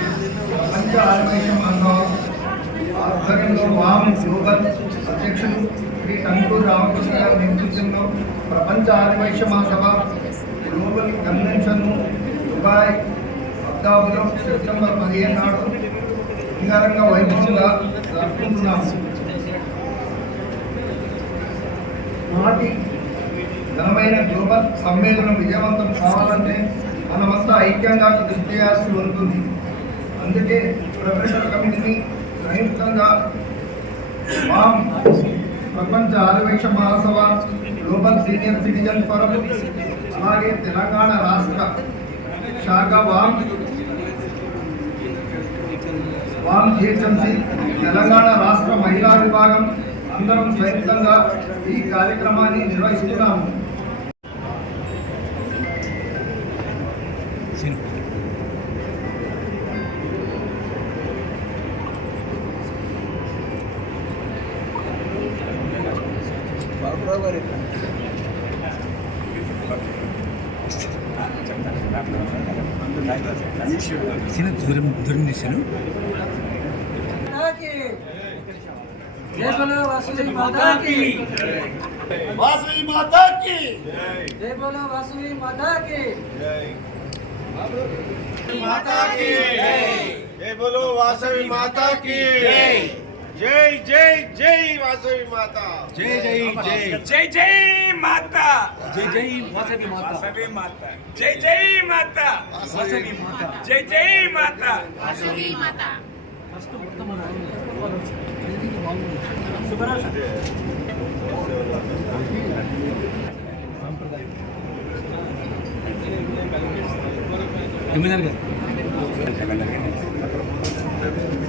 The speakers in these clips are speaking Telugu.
ప్రపంచ ఆర్యవైశ్య మహాసభ ఆధ్వర్యంలో వామ్ గ్లోబల్ అధ్యక్షులు శ్రీ టంకూరు రామకృష్ణ గారి నేతృత్వంలో ప్రపంచ ఆర్యవైశ్య మహాసభ గ్లోబల్ కన్వెన్షన్ను దుబాయ్ అబ్దాబులో సెప్టెంబర్ 15 నాడు అంగరంగ వైభవంగా జరుపుకుంటున్నాము. నాటి ఘనమైన గ్లోబల్ సమ్మేళనం విజయవంతం కావాలంటే మనమంతా ఐక్యంగా కృషి చేయాల్సి ఉంటుంది. అందుకే ప్రొఫెసర్ కమిటీని సంయుక్తంగా వామ్ ప్రపంచ ఆర్యవైశ్య మహాసభ గ్లోబల్ సీనియర్ సిటిజన్ ఫోరం, అలాగే తెలంగాణ రాష్ట్ర శాఖ వామ్ జిహెచ్ఎంసీ, తెలంగాణ రాష్ట్ర మహిళా విభాగం అందరం సంయుక్తంగా ఈ కార్యక్రమాన్ని నిర్వహిస్తున్నాము. దూరం తీశాను. जय बोलो वासुदेव माता की, वासुदेव माता की जय बोलो वासुदेव माता की, माता की जय बोलो वासुदेव माता की जय जय जय वासुदेव माता जय जय जय जय जय माता, जय जय वासवी माता, वासवी माता, जय जय माता, वासवी माता, जय जय माता, वासवी माता.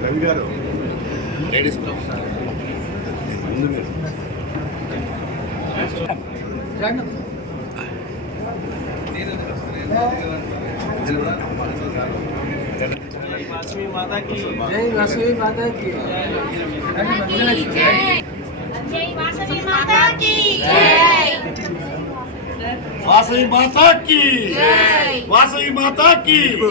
రవి గారు లేడీస్ ముందు మీరు वासुदेव माता की जय, वासुदेव माता की जय, जय वासवी माता की जय, वासवी माता की जय, वासवी माता की जय.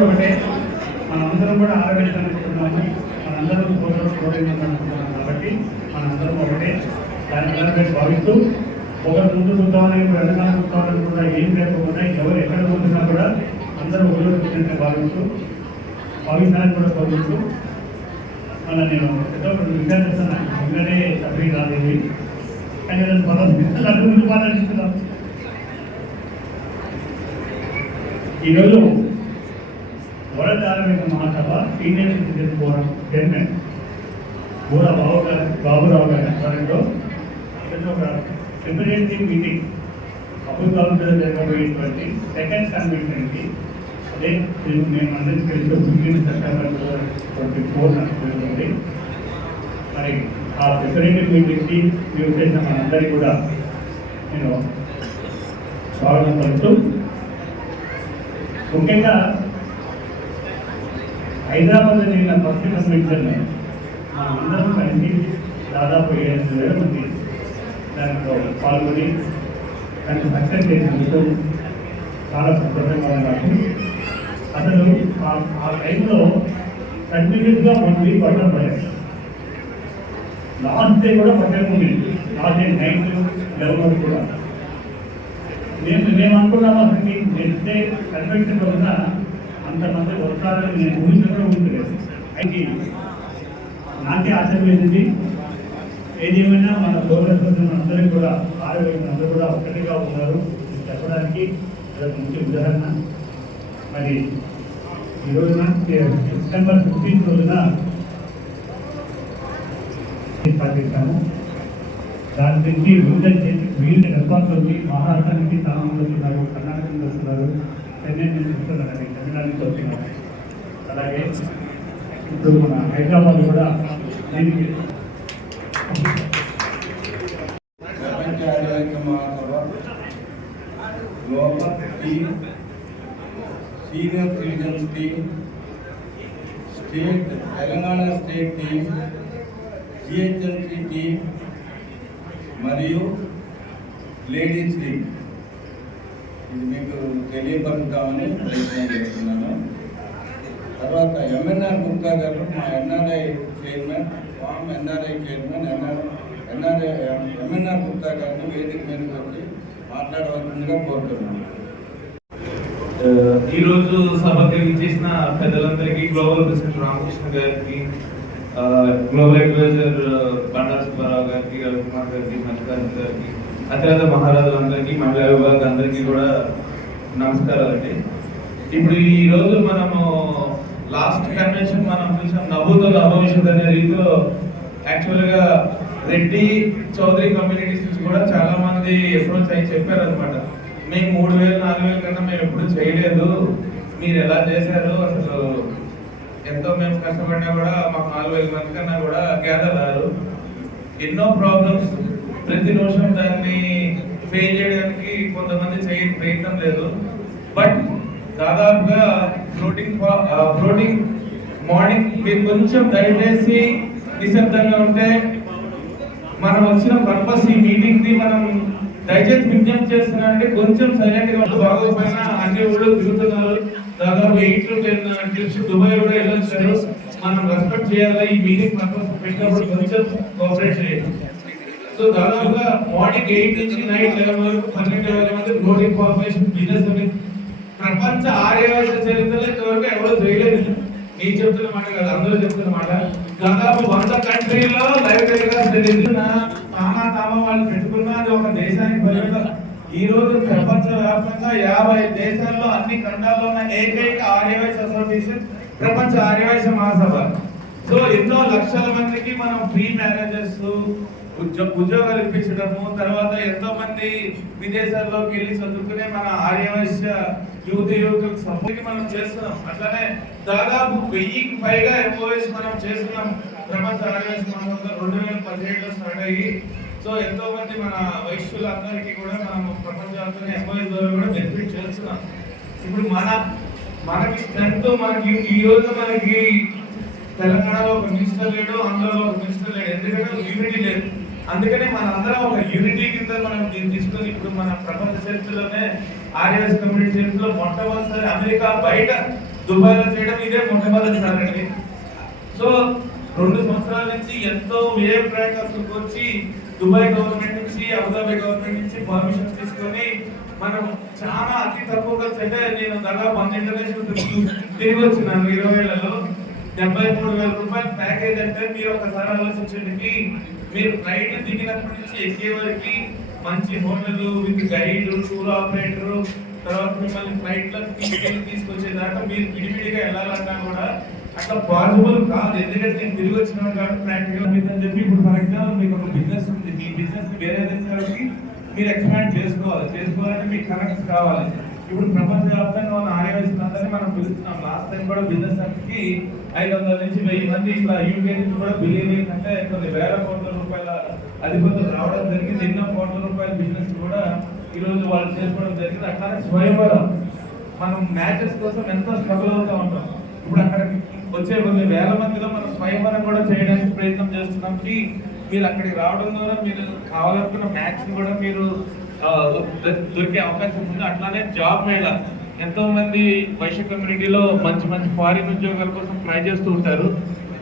ఒకటే మనందరం కూడా ఆరోగ్యమనుకుంటున్నాము, మనందరం కోరుకుంటున్నాం కాబట్టి మనందరం ఒకటే దాని భావిస్తూ ఒకరు ముందు చూద్దామని వెనకాల చూద్దామని కూడా ఏం లేకుండా ఎవరు ఎక్కడ ఉంటున్నా కూడా అందరూ ఉపయోగించినట్టు భావిస్తానని కూడా కోరుకుంటూ మళ్ళీ నేను ఏదో ఒక విషయాలు చెప్తాను. వెంటనే సభ్యులు రాలేదు కానీ నన్ను ముందు పాటిస్తున్నాం. ఈరోజు వరల్డ్ ఆర్యవైశ్య మహాసభ సీనియర్ సిటిజన్ ఫోరం చైర్మన్ గోడ బాబురావు గారి ఆధ్వర్యంలో ఒక రిప్రజెంటేటివ్ మీటింగ్ జరగబోయేటువంటి సెకండ్ కన్వెన్షన్కి అదే మేము అందరికీ తెలిసి ఫిఫ్టీన్ సెప్టెంబర్ 2024 జరుగుతుంది. మరి ఆ ప్రిపరేటివ్ మీటింగ్కి మీరు చేసిన మనందరికీ కూడా నేను స్వాగతం పలుకుతూ, ముఖ్యంగా హైదరాబాద్లో జరిగిన ఫస్ట్ కన్వెన్షన్ మనం అందరం కలిసి దాదాపు 7,000 మంది దాంట్లో పాల్గొని దాన్ని సక్సెస్ చేసినందుకు చాలా సంతోషంగా ఉన్నాము. అసలు ఆ టైంలో కంటిన్యూస్గా 1 వీక్ వర్షం పడేది. లాస్ట్ డే కూడా వర్షం ఉంది. లాస్ట్ డే 9 to 11 వరకు కూడా మేము అనుకున్నాము. అసలు నెక్స్ట్ డే కన్వెన్షన్ వలన అంతమంది వస్తారని నేను ఊహించడం ఊహించలేదు. అయితే నాకే ఆశ్చర్యం వేసింది. ఏదేమైనా మన గౌరవ అందరికీ కూడా అందరూ కూడా ఒక్కటిగా ఉన్నారు చెప్పడానికి మంచి ఉదాహరణ. మరి ఈ రోజున సెప్టెంబర్ 15 రోజున సాధిస్తాము. దాని నుంచి వివిధ రెస్పాన్సిబిలిటీ మహారాష్ట్ర నుంచి చాలా మంది వస్తున్నారు, కర్ణాటక నుంచి వస్తున్నారు, చెన్నై నుంచి వస్తున్నారండి, తమిళనాడు నుంచి వస్తున్నారు. అలాగే ఇప్పుడు మన హైదరాబాద్ కూడా దీనికి ప్రపంచ ఆరోగ్య మహాసభ global team, senior citizens team, state Telangana state team, GHMC team మరియు లేడీస్ టీమ్. ఇది మీకు తెలియపరుద్దామని ప్రయత్నం చేస్తున్నాను. తర్వాత ఎంఎన్ఆర్ గుప్తా గారు మా ఎన్ఆర్ఐ చైర్మన్, ఫామ్ ఎన్ఆర్ఐ చైర్మన్ ఎంఎన్ఆర్ గుప్తా గారిని వేదిక మీదకి వచ్చి మాట్లాడవలసిందిగా కోరుతున్నాను. ఈరోజు సభకి ఇచ్చేసిన పెద్దలందరికీ, గ్లోబల్ ప్రెసిడెంట్ రామకృష్ణ గారికి, గ్లోబల్ అడ్వైజర్ బండా సుబ్బారావు గారికి, రవికుమార్ గారికి, మల్లికార్జున గారికి, అతిరథ మహారాజులందరికీ, మహిళా విభాగం అందరికీ కూడా నమస్కారాలు అండి. ఇప్పుడు ఈరోజు మనము లాస్ట్ కన్వెన్షన్ మనం చూసాం, నవ్వుతో నభవిష్యత్ అనే రీతిలో. యాక్చువల్గా రెడ్డి చౌదరి కమ్యూనిటీస్ నుంచి కూడా చాలా మంది అప్రోచ్ అయ్యి చెప్పారు అనమాట, మేము 3,000-4,000 కన్నా మేము ఎప్పుడు చేయలేదు, మీరు ఎలా చేశారు, అసలు ఎంతో మేము కష్టపడినా కూడా మాకు 4,000 మంది కన్నా కూడా గ్యాదర్ అయ్యారు. ఎన్నో ప్రాబ్లమ్స్, ప్రతి నిమిషం దాన్ని ఫెయిల్ చేయడానికి కొంతమంది ప్రయత్నం లేదు. బట్ దాదాపుగా ఫ్లోటింగ్ మార్నింగ్ మీరు కొంచెం దయచేసి నిశ్శబ్దంగా ఉంటే మనం వచ్చిన పర్పస్ ఈ మీటింగ్ ని మనం దయచేసి విజ్ఞప్తి చేస్తున్నానంటే కొంచెం సైలెంట్ గా బాగోపోయినా అన్ని ఊళ్ళో తిరుగుతున్నారు. దాదాపు 8 to 10 ట్రిప్స్ దుబాయ్ కూడా వెళ్ళొచ్చారు. మనం రెస్పెక్ట్ చేయాలి. ఈ మీటింగ్ పర్పస్ పెట్టినప్పుడు కొంచెం కోఆపరేట్ చేయాలి. సో దాదాపుగా మార్నింగ్ 8 నుంచి నైట్ 11 వరకు 12,000 మంది ఫ్లోటింగ్ కార్పొరేషన్ బిజినెస్ ప్రపంచ ఆర్యవైశ్య చరిత్రలో ఇంతవరకు ఎవరో చేయలేదు. నేను చెప్తున్న మాట కాదు, అందరూ చెప్తున్న మాట. దాదాపు 100 కంట్రీలో లైవ్ టెలికాస్ట్ జరిగింది. తామా వాళ్ళు పెట్టుకున్న అది ఒక దేశానికి పరిమితం. ఈ రోజు ప్రపంచ వ్యాప్తంగా 50 దేశాల్లో అన్ని ఖండాల్లో ఉన్న ఏకైక ఆర్యవైశ్య అసోసియేషన్ ప్రపంచ ఆర్యవైశ్య మహాసభ. సో ఎన్నో లక్షల మందికి మనం ఫ్రీ మ్యారేజెస్, ఉద్యోగాలు ఇప్పించడము, తర్వాత ఎంతో మంది విదేశాల్లోకి వెళ్ళి చదువుకునే మన ఆర్యవైశ్య యువకులకు సపోర్ట్ మనం చేస్తున్నాం. అట్లానే దాదాపు 1000కి పైగా ఎంఓఎస్ మనం చేస్తున్నాం. ప్రపంచ ఆర్యవైశ్య మహాసభ 2017లో స్టార్ట్ అయ్యి, సో ఎంతో మంది మన వైశ్యులందరికీ కూడా మనం ప్రపంచంలోనే ఎంఓఎస్ ద్వారా కూడా బెనిఫిట్ చేస్తున్నాం. ఇప్పుడు మనకి స్ట్రెంత్, మనకి ఈ రోజు మనకి తెలంగాణలో ఒక మినిస్టర్ లేడు, ఆంధ్రలో ఒక మినిస్టర్ లేడు, ఎందుకంటే యూనిటీ లేదు. అందుకనే మనందరం ఒక యూనిటీ కింద మనం దీన్ని తీసుకొని ఇప్పుడు మన ప్రపంచ చరిత్రలోనే ఆర్యవైశ్య కమ్యూనిటీ చరిత్రలో మొట్టమొదటిసారి అమెరికా బయట దుబాయ్లో చేయడం ఇదే మొట్టమొదటిసారి అండి. సో 2 సంవత్సరాల నుంచి ఎంతో వ్యయ ప్రయాసాలకు వచ్చి దుబాయ్ గవర్నమెంట్ నుంచి, అబుదాబి గవర్నమెంట్ నుంచి పర్మిషన్ తీసుకొని మనం చాలా అతి తక్కువ ఖర్చు, అంటే నేను దాదాపు 100 ఇంటర్నేషనల్ తిరిగి వచ్చినాను 20 ఏళ్లలో. 73,000 రూపాయలు ప్యాకేజ్ అంటే మీరు ఒకసారి ఆలోచించండి. మీరు ఫ్లైట్ దిగినప్పటి నుంచి ఎక్కే వరకు మంచి hotel with guide, tour operator, తర్వాత మిమ్మల్ని ఫ్లైట్ లో తీసుకొచ్చేదాకా మీరు విడివిడిగా వెళ్ళాలన్నా కూడా అట్లా పాసిబుల్ కాదు. ఎందుకంటే నేను తిరిగి వచ్చినాను కాబట్టి ప్రాక్టికల్ అని చెప్పి ఇప్పుడు ఫర్ ఎగ్జాంపుల్ మీకు ఒక బిజినెస్ ఉంది, మీ బిజినెస్ వేరే దేశాలకి మీరు ఎక్స్పాండ్ చేసుకోవాలంటే మీకు కనెక్ట్స్ కావాలి. ఇప్పుడు ప్రపంచవ్యాప్తంగా ఉన్న ఆర్యవైశ్యులందరినీ మనం పిలుస్తున్నాం. లాస్ట్ టైం కూడా బిజినెస్ సమిట్కి 500 నుంచి 1000 మంది ఇట్లా యూకే నుంచి కూడా బిలియనీర్స్ అంటే కొన్ని వేల కోట్ల రూపాయల అధిపతులు రావడం జరిగింది. ఎన్నో కోట్ల రూపాయల బిజినెస్ కూడా ఈరోజు వాళ్ళు చేసుకోవడం జరిగింది. అట్లానే స్వయంవరం, మనం మ్యాచెస్ కోసం ఎంతో స్ట్రగుల్ అవుతూ ఉంటాం. ఇప్పుడు అక్కడ వచ్చే కొన్ని వేల మందిలో మనం స్వయంవరం కూడా చేయడానికి ప్రయత్నం చేస్తున్నాం. మీరు అక్కడికి రావడం ద్వారా మీరు కావాలనుకున్న మ్యాచ్ కూడా మీరు దొరికే అవకాశం ఉంది. అట్లానే జాబ్ మేళా, ఎంతో మంది వైశ్య కమ్యూనిటీలో మంచి మంచి ఫారిన్ ఉద్యోగాల కోసం ట్రై చేస్తూ ఉంటారు.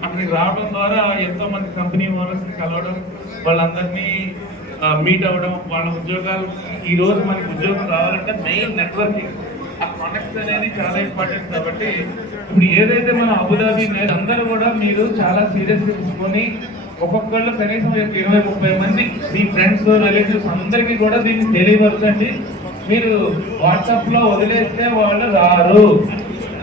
అక్కడికి రావడం ద్వారా ఎంతో మంది కంపెనీ ఓనర్స్ని కలవడం, వాళ్ళందరినీ మీట్ అవ్వడం, వాళ్ళ ఉద్యోగాలు ఈ రోజు మనకి ఉద్యోగం రావాలంటే మెయిన్ నెట్వర్కింగ్, ఆ కాంటాక్ట్స్ అనేది చాలా ఇంపార్టెంట్. కాబట్టి ఇప్పుడు ఏదైతే మనం అబుదాబి అందరూ కూడా మీరు చాలా సీరియస్గా తీసుకొని ఒక్కొక్కళ్ళు కనీసం 20-30 మంది మీ ఫ్రెండ్స్ రిలేటివ్స్ అందరికీ కూడా దీన్ని తెలియపరచండి. మీరు వాట్సాప్లో వదిలేస్తే వాళ్ళు రారు,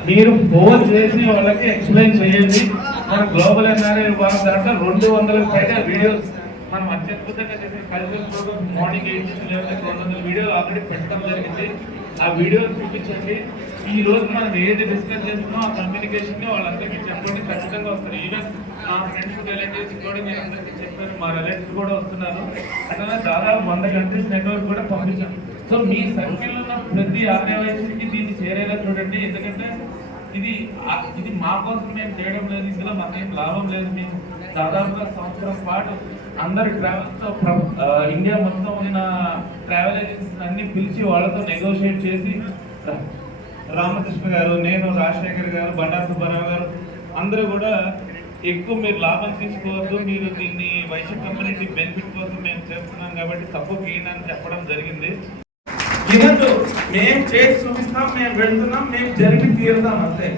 మీరు ఫోన్ చేసి వాళ్ళకి ఎక్స్ప్లెయిన్ చేయండి. మన గ్లోబల్ ఎన్ఆర్ఐ వాళ్ళ దాంట్లో 200కి పైగా వీడియోస్ మనం అత్యద్భుతంగా చేసే కల్చరల్ ప్రోగ్రామ్స్ మార్నింగ్ 8 నుంచి 200 వీడియోలు ఆల్రెడీ పెట్టడం జరిగింది. ఆ వీడియోలు చూపించండి. ఈ రోజు మనం ఏది డిస్కస్ చేస్తున్నామో ఆ కమ్యూనికేషన్ వాళ్ళందరికీ చెప్పండి, ఖచ్చితంగా వస్తారు. ఈవెన్ మా ఫ్రెండ్స్ రిలేటివ్స్ కూడా నేను అందరికీ చెప్పాను, మా రిలేటివ్స్ కూడా వస్తున్నారు. అట్లా దాదాపు 100 కంట్రీస్ నెట్వర్క్ కూడా పంపించాను. సో మీ సర్కిల్ ఉన్న ప్రతి ఆర్యవైశ్యుడికి దీన్ని చేరేలా చూడండి. ఎందుకంటే ఇది మా కోసం మేము చేయడం లేదు, ఇందులో మాకేం లాభం లేదు. మేము దాదాపుగా సంవత్సరం పాటు అందరు ట్రావెల్స్తో ఇండియా మొత్తం ఉన్న ట్రావెల్ ఏజెన్సీస్ అన్ని పిలిచి వాళ్ళతో నెగోషియేట్ చేసి రామకృష్ణ గారు, నేను, రాజశేఖర్ గారు, బండారు సుబ్బారావు గారు అందరూ కూడా ఎక్కువ మీరు లాభం తీసుకోవద్దు, మీరు దీన్ని వైశ్య కమ్యూనిటీ బెనిఫిట్ కోసం మేము చేస్తున్నాం కాబట్టి తక్కువ అని చెప్పడం జరిగింది. ఇదంతా మేము చేసి చూపిస్తాం, మేము వెళ్తున్నాం, మేము జరిగి తీరుతాం అంతే.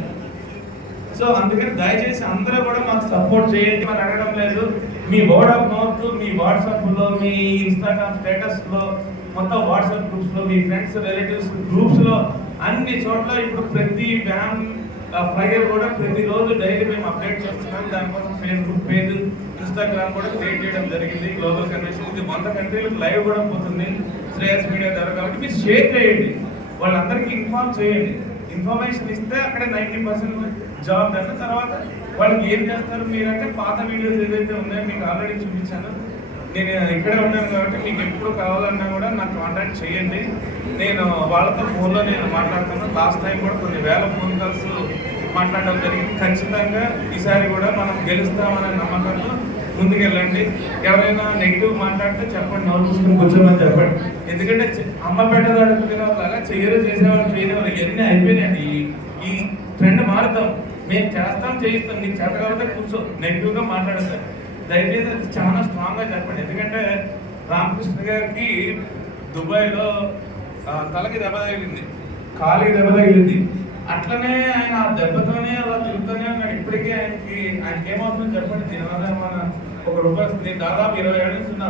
సో అందుకని దయచేసి అందరూ కూడా మాకు సపోర్ట్ చేయండి. మనం అడగడం లేదు. మీ వర్డ్ ఆఫ్ మౌత్, మీ వాట్సాప్లో, మీ ఇన్స్టాగ్రామ్ స్టేటస్లో, మొత్తం వాట్సాప్ గ్రూప్స్లో, మీ ఫ్రెండ్స్ రిలేటివ్స్ గ్రూప్స్లో అన్ని చోట్ల ఇప్పుడు ప్రతి వ్యాన్ ఫ్లైయర్ కూడా ప్రతిరోజు డైలీ మేము అప్డేట్ చేస్తున్నాం. దానికోసం ఫేస్బుక్ పేజ్, ఇన్స్టాగ్రామ్ కూడా క్రియేట్ చేయడం జరిగింది. గ్లోబల్ కన్వెన్షన్ ఇది 100 కంట్రీలకు లైవ్ కూడా పోతుంది శ్రేయస్ మీడియా ద్వారా. కాబట్టి మీరు షేర్ చేయండి, వాళ్ళందరికీ ఇన్ఫార్మ్ చేయండి. ఇన్ఫర్మేషన్ ఇస్తే అక్కడే 90% జాబ్ అన్న తర్వాత వాళ్ళకి ఏం చేస్తారు మీరంటే పాత వీడియోస్ ఏదైతే ఉన్నాయో మీకు ఆల్రెడీ చూపించాను. నేను ఇక్కడే ఉంటాను కాబట్టి మీకు ఎప్పుడు కావాలన్నా కూడా నాకు కాంటాక్ట్ చేయండి. నేను వాళ్ళతో ఫోన్లో నేను మాట్లాడుతాను. లాస్ట్ టైం కూడా కొన్ని వేల ఫోన్ కాల్స్ మాట్లాడడం జరిగింది. ఖచ్చితంగా ఈసారి కూడా మనం గెలుస్తామనే నమ్మకంతో ముందుకెళ్ళండి. ఎవరైనా నెగిటివ్ మాట్లాడితే చెప్పండి, నోరు చూసుకుని కూర్చోమని చెప్పండి. ఎందుకంటే అమ్మపేటలో అడుగుతున్న వాళ్ళగా చెయ్యరు, చేసేవాళ్ళు చేయనివాళ్ళు ఇవన్నీ అయిపోయినాయండి. ఈ ట్రెండ్ మారుతాం, మేము చేస్తాం, చేయిస్తాం. నీకు చేత కాబట్టి కూర్చో, నెగిటివ్గా మాట్లాడతాం. దయచేసి అది చాలా స్ట్రాంగ్గా చెప్పండి. ఎందుకంటే రామకృష్ణ గారికి దుబాయ్లో తలకి దెబ్బ తగిలింది, కాలికి దెబ్బ తగిలింది. అట్లనే ఆయన ఆ దెబ్బతోనే అలా తిరుగుతూనే ఉన్నాడు. ఇప్పటికీ ఆయనకి ఏమవుతుందో చెప్పండి. దీనివల్ల మన ₹1 నేను దాదాపు 20 ఏళ్ళ నుంచి ఉన్నా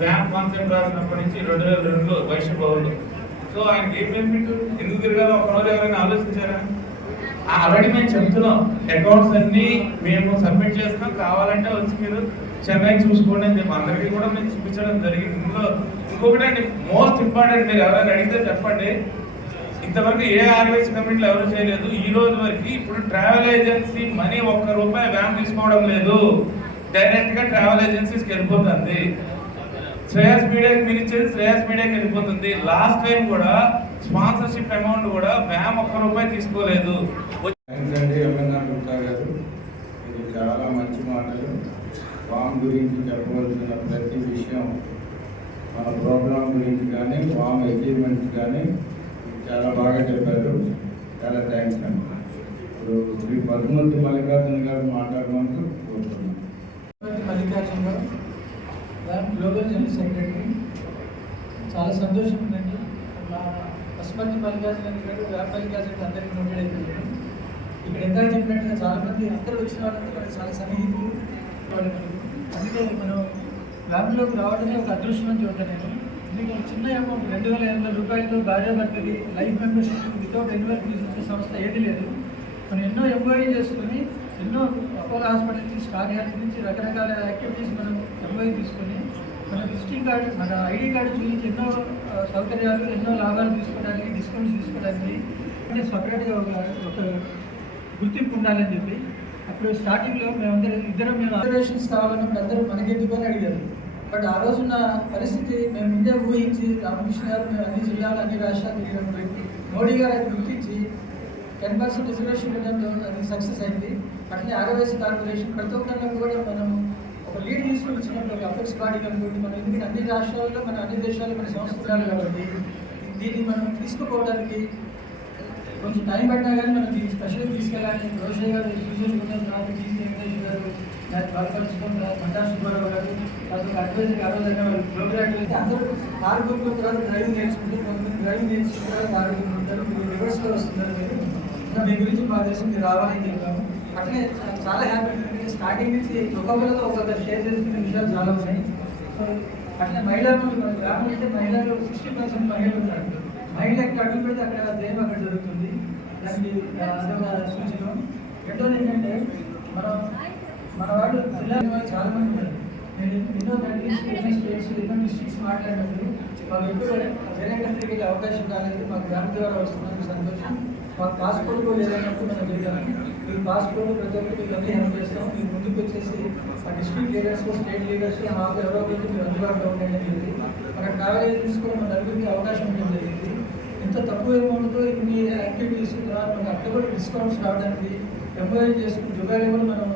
వ్యామ్ కాన్సెప్ట్ రాసినప్పటి నుంచి 2002లో వైశ్య భవన్లో. సో ఆయనకి ఏం బెనిఫిట్, ఎందుకు తిరగాలో ఒకరోజు ఎవరైనా ఆలోచించారా? ఆల్రెడీ మేము చెప్తున్నాం, అకౌంట్స్ అన్ని మేము సబ్మిట్ చేస్తున్నాం, కావాలంటే వచ్చి మీరు చెన్నై చూసుకోండి అని చెప్పి అందరికీ కూడా మేము చూపించడం జరిగింది. ఇందులో ఇంకొకటి అండి, మోస్ట్ ఇంపార్టెంట్, మీరు ఎవరైనా అడిగితే చెప్పండి. ఇంతవరకు ఏ ఆర్యవైశ్య కమ్యూనిటీలో ఎవరు చేయలేదు ఈ రోజు వరకు. ఇప్పుడు ట్రావెల్ ఏజెన్సీ మనీ ₹1 వ్యాన్ తీసుకోవడం లేదు, డైరెక్ట్గా ట్రావెల్ ఏజెన్సీస్కి వెళ్ళిపోతుంది. శ్రేయస్ మీడియాకి మీరు ఇచ్చేది శ్రేయస్ మీడియాకి వెళ్ళిపోతుంది. లాస్ట్ టైం కూడా స్పాన్సర్షిప్ అమౌంట్ కూడా వ్యామ్ ₹1 తీసుకోలేదు. థ్యాంక్స్ అండి ఎంఎన్ఆర్ గుప్తా గారు, ఇది చాలా మంచి మాటలు. వామ్ గురించి చెప్పవలసిన ప్రతి విషయం, మన ప్రోగ్రామ్ గురించి కానీ వామ్ అచీవ్మెంట్స్ కానీ చాలా బాగా చెప్పారు. చాలా థ్యాంక్స్ అండి. ఇప్పుడు శ్రీ పద్మూర్తి మల్లికార్జున గారు మాట్లాడమంటూ కోరుతున్నాను. మల్లికార్జున గారు, గ్లోబల్ జనరల్ సెక్రటరీ. చాలా సంతోషం ఉందండి. మా పశుపతి మల్లికార్జున గారు వ్యాప్ మల్లికార్జున అందరికీ నోటెడ్ అయిపోయింది. ఇక్కడ ఎంత చెప్పినట్టుగా చాలామంది అందరూ వచ్చిన వాళ్ళంతా మనకు చాలా సన్నిహితులు. అందుకే మనం వ్యాప్లోకి రావడమే ఒక అదృష్టం అని చూడటం. నేను ఎందుకంటే చిన్న అమౌంట్ ₹2,800 భార్యాభర్తకి life membership without annual fee ఇచ్చే సంస్థ ఏది లేదు. మనం ఎన్నో ఎంక్వైరీ చేసుకుని, ఎన్నో అపోలో హాస్పిటల్ నుంచి, స్టార్ హెల్త్ నుంచి రకరకాల యాక్టివిటీస్ మనం ఎంక్వైరీ తీసుకుని మన విజిటింగ్ కార్డు మన ఐడి కార్డు చూపించి ఎన్నో సౌకర్యాలు ఎన్నో లాభాలు తీసుకోవడానికి డిస్కౌంట్స్ తీసుకోవడానికి అంటే సపరేట్గా ఒక గుర్తింపు ఉండాలని చెప్పి అప్పుడు స్టార్టింగ్లో ఇద్దరం రిజర్వేషన్స్ కావాలన్నప్పుడు అందరూ మనకెందుకొని అడిగారు. బట్ ఆ రోజున్న పరిస్థితి మేము ముందే ఊహించి రామకృష్ణ గారు మేము అన్ని జిల్లాలు అన్ని రాష్ట్రాలు తిరిగినప్పుడు మోడీ గారు అది గుర్తించి 10% రిజర్వేషన్ ఇవ్వడంలో అది సక్సెస్ అయింది. అట్లనే ఆర్ఓఎస్ కార్పొరేషన్ ప్రతి ఒక్కరిలో కూడా మనం ఒక లీడ్ తీసుకుని ఇచ్చినప్పుడు ఒక అపెక్స్ బాడీ కనుకోండి మనం ఎందుకంటే అన్ని రాష్ట్రాల్లో మన అన్ని దేశాల్లో మన సంస్థలు కాబట్టి దీన్ని మనం తీసుకుపోవడానికి కొంచెం టైం పట్టినా కానీ మనం దీన్ని స్పెషల్గా తీసుకెళ్ళాలని రోషయ్య గారు సూచనలు ఉన్న తర్వాత జీసీ వెంకటేశ్వర గారు దాన్ని బలపరచడం మంటా సుబ్బారావు గారు తర్వాత అడ్వైజర్ ఆరోగ్యంగా గ్లోబల్ అడ్వైజర్ అందరూ కారు గ్రూప్ తర్వాత డ్రైవింగ్ నేర్చుకుంటే కొంతమంది డ్రైవింగ్ నేర్చుకున్న తర్వాత కారు గ్రూప్ ఉంటారు మీరు రివర్స్లో వస్తున్నారు మీరు మీ గురించి మా దేశం మీరు రావాలని చెప్పాము. అట్లే చాలా హ్యాపీ ఎందుకంటే స్టార్టింగ్ నుంచి ఒక్కొక్కరితో ఒక్కొక్కరు షేర్ చేసుకునే విషయాలు చాలా ఉన్నాయి. సో అట్లా మహిళలు గ్రామం అయితే మహిళలు 60% మహిళలు ఉన్నారు. మహిళ ఎక్కడ అడుగు పెడితే అక్కడ దేవం అక్కడ జరుగుతుంది. దానికి అదొక సూచన. రెండోది ఏంటంటే మన వాళ్ళు జిల్లాలో వాళ్ళు చాలా మంది ఉన్నారు. నేను ఎన్నో కంట్రీస్ ఎన్నో స్టేట్స్ ఎన్నో డిస్ట్రిక్ట్స్ మాట్లాడినప్పుడు మాకు ఎప్పుడు వేరే కంట్రీకి వెళ్ళే అవకాశం రాలేదు. మాకు గ్రామ ద్వారా వస్తున్నాను సంతోషం. మాకు పాస్పోర్ట్ కూడా లేదన్నప్పుడు మనం జరిగాము. ఈ పాస్పోర్ట్ ప్రతి ఒక్కరికి ఇవన్నీ హెల్ప్ చేస్తాం. మీరు ముందుకు వచ్చేసి ఆ డిస్ట్రిక్ట్ లీడర్స్ స్టేట్ లీడర్స్ మాకు ఎవరో ఒకరికి మీరు అందుబాటులో ఉండండి అని చెప్పి అక్కడ ట్రావెల్ ఏజెన్సీస్ కూడా మన నలుగురికి అవకాశం ఉండడం జరిగింది. ఇంత తక్కువ అమౌంట్తో ఇన్ని యాక్టివిటీస్ ద్వారా మనకు అక్కడ కూడా డిస్కౌంట్స్ రావడానికి ఎంక్వైరీ చేసుకుని దుబాయ్లో కూడా మనం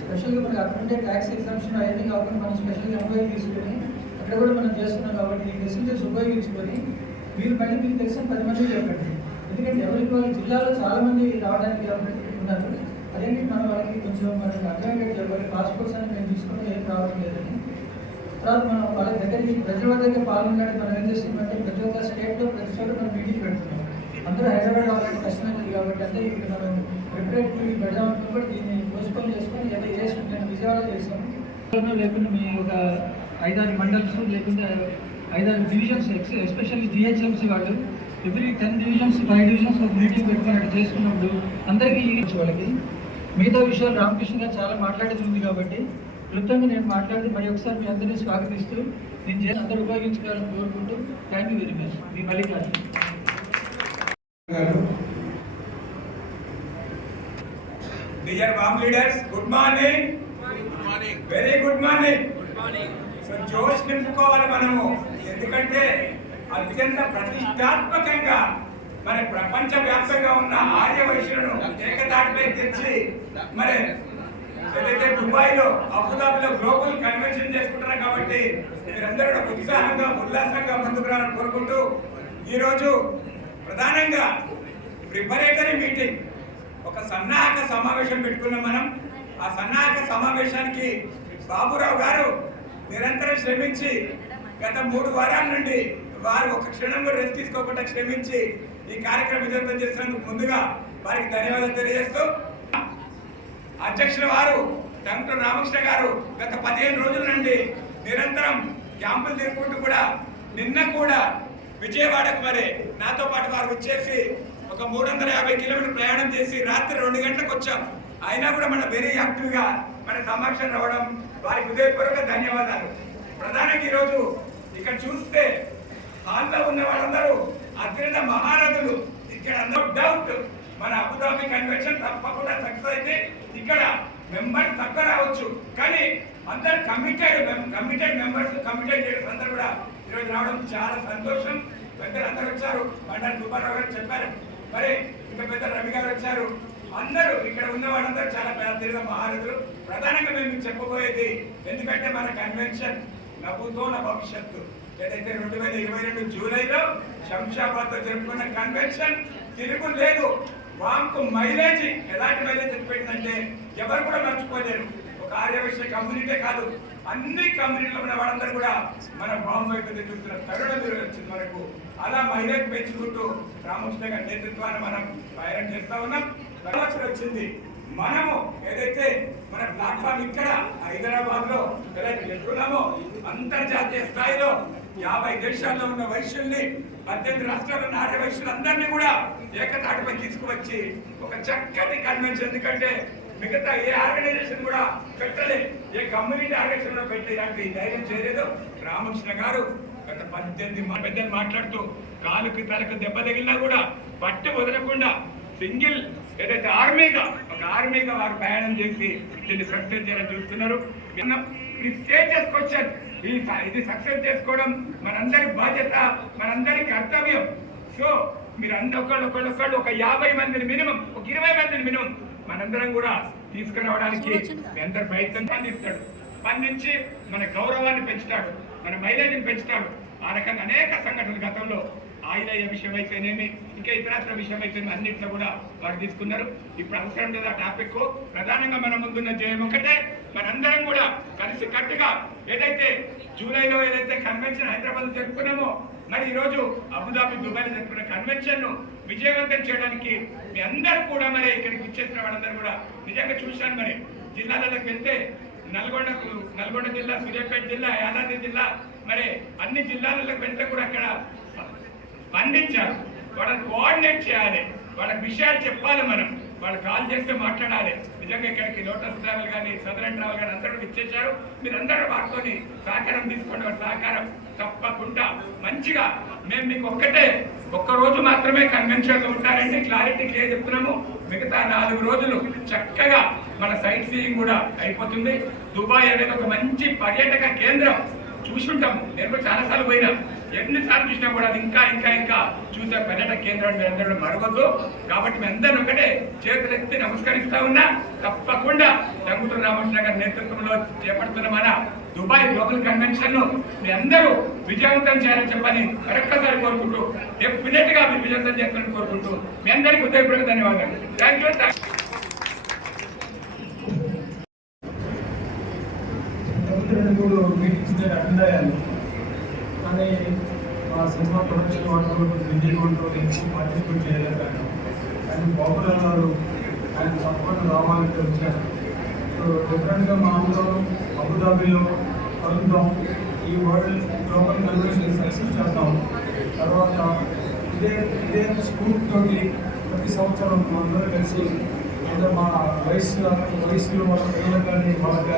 స్పెషల్గా మనకి అక్కడ ఉంటే ట్యాక్స్ ఎగ్జామ్షన్ అవన్నీ కాకుండా మనం స్పెషల్గా ఎంక్వైరీ తీసుకొని అక్కడ కూడా మనం చేస్తున్నాం. కాబట్టి ఈ ఫెసిలిటీస్ ఉపయోగించుకొని మీరు మళ్ళీ మీకు తెలిసిన 10 మంది చెప్పండి. ఎందుకంటే ఎవరికి వాళ్ళ జిల్లాలో చాలామంది రావడానికి ఉన్నారు. అదేంటి మన వాళ్ళకి కొంచెం మనకి అర్థమయ్యేది చెప్పాలి. పాస్పోర్ట్స్ అనేది మేము తీసుకుంటే ఏం రావడం లేదని తర్వాత మనం వాళ్ళ దగ్గరికి ప్రజల దగ్గర పాల్గొనడానికి మనం ఏం చేస్తున్నామంటే ప్రతి ఒక్క స్టేట్లో ప్రతి చోట మనం మీటింగ్ పెడుతున్నాం. అందరూ హైదరాబాద్ వాళ్ళకి కష్టమైంది కాబట్టి అంటే ఇక్కడ మనం ప్రిపరేట్ మీటింగ్ పెడదామని కూడా దీన్ని పోస్ట్పోన్ చేసుకొని ఏదో నేను విజయవాడ చేస్తాము. లేకుంటే మీ ఒక 5-6 మండల్స్ లేకుంటే 5-6 డివిజన్స్ ఎస్పెషల్లీ జిహెచ్ఎంసీ వాళ్ళు ఎవ్రీ 10 డివిజన్స్ 5 డివిజన్స్ ఒక మీటింగ్ పెట్టుకున్నట్టు చేసుకున్నప్పుడు అందరికీ వాళ్ళకి మిగతా విషయాలు రామకృష్ణ గారు చాలా మాట్లాడేది ఉంది కాబట్టి క్లుప్తంగా నేను మాట్లాడి మరి ఒకసారి మీ అందరినీ స్వాగతిస్తూ నేను చేసి అందరూ ఉపయోగించుకోవాలని కోరుకుంటూ thank you very much. Me Mallikarjuna Dear farm leaders, good morning. Very good morning. So జోష్ నింపుకోవాలి మనము. ఎందుకంటే అత్యంత ప్రతిష్టాత్మకంగా మరి ప్రపంచ వ్యాప్తంగా ఉన్న ఆర్య వైశ్యులను ఏకతాటిపై తెచ్చి మరి ఏదైతే దుబాయ్లో అబుదాబిలో గ్లోబల్ కన్వెన్షన్ చేసుకుంటున్నారు కాబట్టి మీరందరూ ఉత్సాహంగా ఉల్లాసంగా ముందుకు రావాలని కోరుకుంటూ ఈరోజు ప్రధానంగా ప్రిపరేటరీ మీటింగ్ ఒక సన్నాహక సమావేశం పెట్టుకున్నాం మనం. ఆ సన్నాహక సమావేశానికి బాబురావు గారు నిరంతరం శ్రమించి గత 3 వారాల నుండి వారు ఒక క్షణం కూడా రెస్ట్ తీసుకోకుండా శ్రమించి ఈ కార్యక్రమం విజయవంతం చేసినందుకు ముందుగా వారికి ధన్యవాదాలు తెలియజేస్తూ అధ్యక్షుల వారు డాక్టర్ రామకృష్ణ గారు గత 15 రోజుల నుండి నిరంతరం క్యాంపులు తిరుగుకుంటూ కూడా నిన్న కూడా విజయవాడకు మరి నాతో పాటు వారు వచ్చేసి ఒక 350 కిలోమీటర్లు ప్రయాణం చేసి రాత్రి 2 గంటలకు వచ్చాం. అయినా కూడా మన వెరీ యాక్టివ్గా మన సమక్షం రావడం వారికి హృదయపూర్వక ధన్యవాదాలు. ప్రధానంగా ఈరోజు ఇక్కడ చూస్తే హాల్లో ఉన్న వాళ్ళందరూ అత్యంత మహారథులు. ఇక్కడ అందరూ డౌట్ మన అబుదాబి కన్వెన్షన్ తప్పకుండా సక్సెస్ అయితే ఇక్కడ మెంబర్స్ తక్కువ రావచ్చు, కానీ అందరు కమిటెడ్ మెంబర్స్ కమిటెడ్ లీడర్స్ అందరూ కూడా ఈరోజు రావడం చాలా సంతోషం. పెద్దలు అందరూ వచ్చారు. బండారు సుబ్బారావు గారు చెప్పారు, మరి ఇంకా పెద్ద రవి గారు వచ్చారు. అందరూ ఇక్కడ ఉన్న వాళ్ళందరూ చాలా పెద్ద మహారథులు. ప్రధానంగా మేము చెప్పబోయేది ఎందుకంటే మన కన్వెన్షన్ నవ్వుతో నా భవిష్యత్తు ఏదైతే 2022 జూలైలో శంషాబాద్లో జరుపుకున్న కన్వెన్షన్ తిరుగు లేదు. వాంకు మైలేజ్ ఎలాంటి మైలేజ్ పెట్టిందంటే ఎవరు కూడా మర్చిపోలేరు. ఒక ఆర్యవైశ్య కమ్యూనిటీ కాదు, అన్ని కమ్యూనిటీలో ఉన్న వాళ్ళందరూ కూడా మన బాంబు వైపు చూస్తున్న తరుణం మీరు వచ్చింది మనకు. అలా మైలేజ్ పెంచుకుంటూ రామకృష్ణ గారి నేతృత్వాన్ని మనం ప్రయాణం చేస్తా ఉన్నాం. ఆలోచన వచ్చింది మనము ఏదైతే మన ప్లాట్ఫామ్ ఇక్కడ హైదరాబాద్ లో ఎదురున్నామో అంతర్జాతీయ స్థాయిలో 50 దేశాల్లో ఉన్న వైశ్యుల్ని 18 రాష్ట్రాల్లో ఉన్న ఆర్య వైశ్యులందరినీ కూడా ఏకతాటిపై తీసుకువచ్చి ఒక చక్కటి కన్వెన్షన్. ఎందుకంటే మిగతా ఏ ఆర్గనైజేషన్ కూడా పెట్టలే, ఏ కమ్యూనిటీ ఆర్గనైజేషన్ కూడా పెట్టే ఇలాంటి ధైర్యం చేయలేదు. రామకృష్ణ గారు గత 18 పెద్దలు మాట్లాడుతూ కాలుకి తలకు దెబ్బ తగిలినా కూడా పట్టి వదలకుండా సింగిల్ ఏదైతే ఆర్మీగా వారు ప్రయాణం చేసి దీన్ని సక్సెస్ చేయాలని చూస్తున్నారు. ఈ స్టేటస్ క్వశ్చన్ ఇది సక్సెస్ చేసుకోవడం మనందరి బాధ్యత, మనందరి కర్తవ్యం. సో మీరు అందరూ ఒకళ్ళు ఒక 50 మందిని మినిమం, ఒక 20 మందిని మినిమం మనందరం కూడా తీసుకురావడానికి మీ అందరి ప్రయత్నం అందిస్తాడు. స్పందించి మన గౌరవాన్ని పెంచుతాడు, మన మైలేజీని పెంచుతాడు. ఆ రకంగా అనేక సంఘటనలు గతంలో ఆయిలయ్య విషయం అయితేనేమి, ఇంకా ఇతరత్ర విషయం అయితేనేమి అన్నింటిలో కూడా వారు తీసుకున్నారు. ఇప్పుడు అవసరం లేదు ఆ టాపిక్. ప్రధానంగా మన ముందున్న జయం ఒకటే, మనందరం కూడా కలిసి కట్టుగా ఏదైతే జూలైలో ఏదైతే కన్వెన్షన్ హైదరాబాద్ జరుపుకున్నామో, మరి ఈరోజు అబుదాబి దుబాయ్ జరుపుకున్న కన్వెన్షన్ ను విజయవంతం చేయడానికి మీ అందరూ కూడా మరి ఇక్కడికి వచ్చేసిన వాళ్ళందరూ కూడా నిజంగా చూశాను. మరి జిల్లాలకు వెళ్తే నల్గొండ జిల్లా, సూర్యాపేట జిల్లా, యాదాద్రి జిల్లా, మరి అన్ని జిల్లాలకు వెళ్తే కూడా అక్కడ స్పందించారు. వాళ్ళని కోఆర్డినేట్ చేయాలి, వాళ్ళకి విషయాలు చెప్పాలి, వాళ్ళు కాల్ చేస్తే మాట్లాడాలి. నిజంగా ఇక్కడికి లోటస్ ట్రావెల్ కానీ, సదరన్ ట్రావెల్ కానీ అందరూ ఇచ్చేశారు. మీరందరూ వారితో సహకారం తీసుకోండి. వారి సహకారం తప్పకుండా మంచిగా మేము మీకు ఒక్క రోజు మాత్రమే కన్వెన్షన్లో ఉంటారండి. క్లారిటీ క్లియర్ చెప్తున్నాము. మిగతా 4 రోజులు చక్కగా మన సైట్ సీయింగ్ కూడా అయిపోతుంది. దుబాయ్ అనేది ఒక మంచి పర్యాటక కేంద్రం. చూసుంటాము, నేను కూడా చాలాసార్లు పోయినా, ఎన్నిసార్లు చూసినా కూడా అది ఇంకా చూసే పర్యాటక కేంద్రం మీ అందరూ మరవద్దు. కాబట్టి మీ అందరూ ఒకటే చేతులెత్తి నమస్కరిస్తా ఉన్నా. తప్పకుండా రంగుతూరు రామకృష్ణ గారి నేతృత్వంలో చేపడుతున్న మన దుబాయ్ గ్లోబల్ కన్వెన్షన్ ను మీ అందరూ విజయవంతం చేయాలని చెప్పని మరొక్కసారి కోరుకుంటూ, డెఫినెట్ గా మీరు విజయవంతం చేస్తారని కోరుకుంటూ మీ అందరికీ హృదయపూర్వక ధన్యవాదాలు. Thank you. మీటింగ్స్ అటెండ్ అయ్యాను, కానీ మా సినిమా ప్రొడక్షన్ వాళ్ళు విజయ్ నుంచి పార్టిసిపేట్ చేయలేకపోయాను. కానీ బాబురావు గారు ఆయన తప్పకుండా రావాలంటే వచ్చారు. సో డిఫరెంట్గా మా ఊళ్ళో అబుదాబిలో కలుద్దాం, ఈ వరల్డ్ గ్లోబల్ కన్వెన్షన్ సక్సెస్ చేద్దాం. తర్వాత ఇదే స్కూల్ తోటి ప్రతి సంవత్సరం అందరూ కలిసి అంటే మా వయసులో వాళ్ళ పిల్లలు కానీ వాళ్ళకి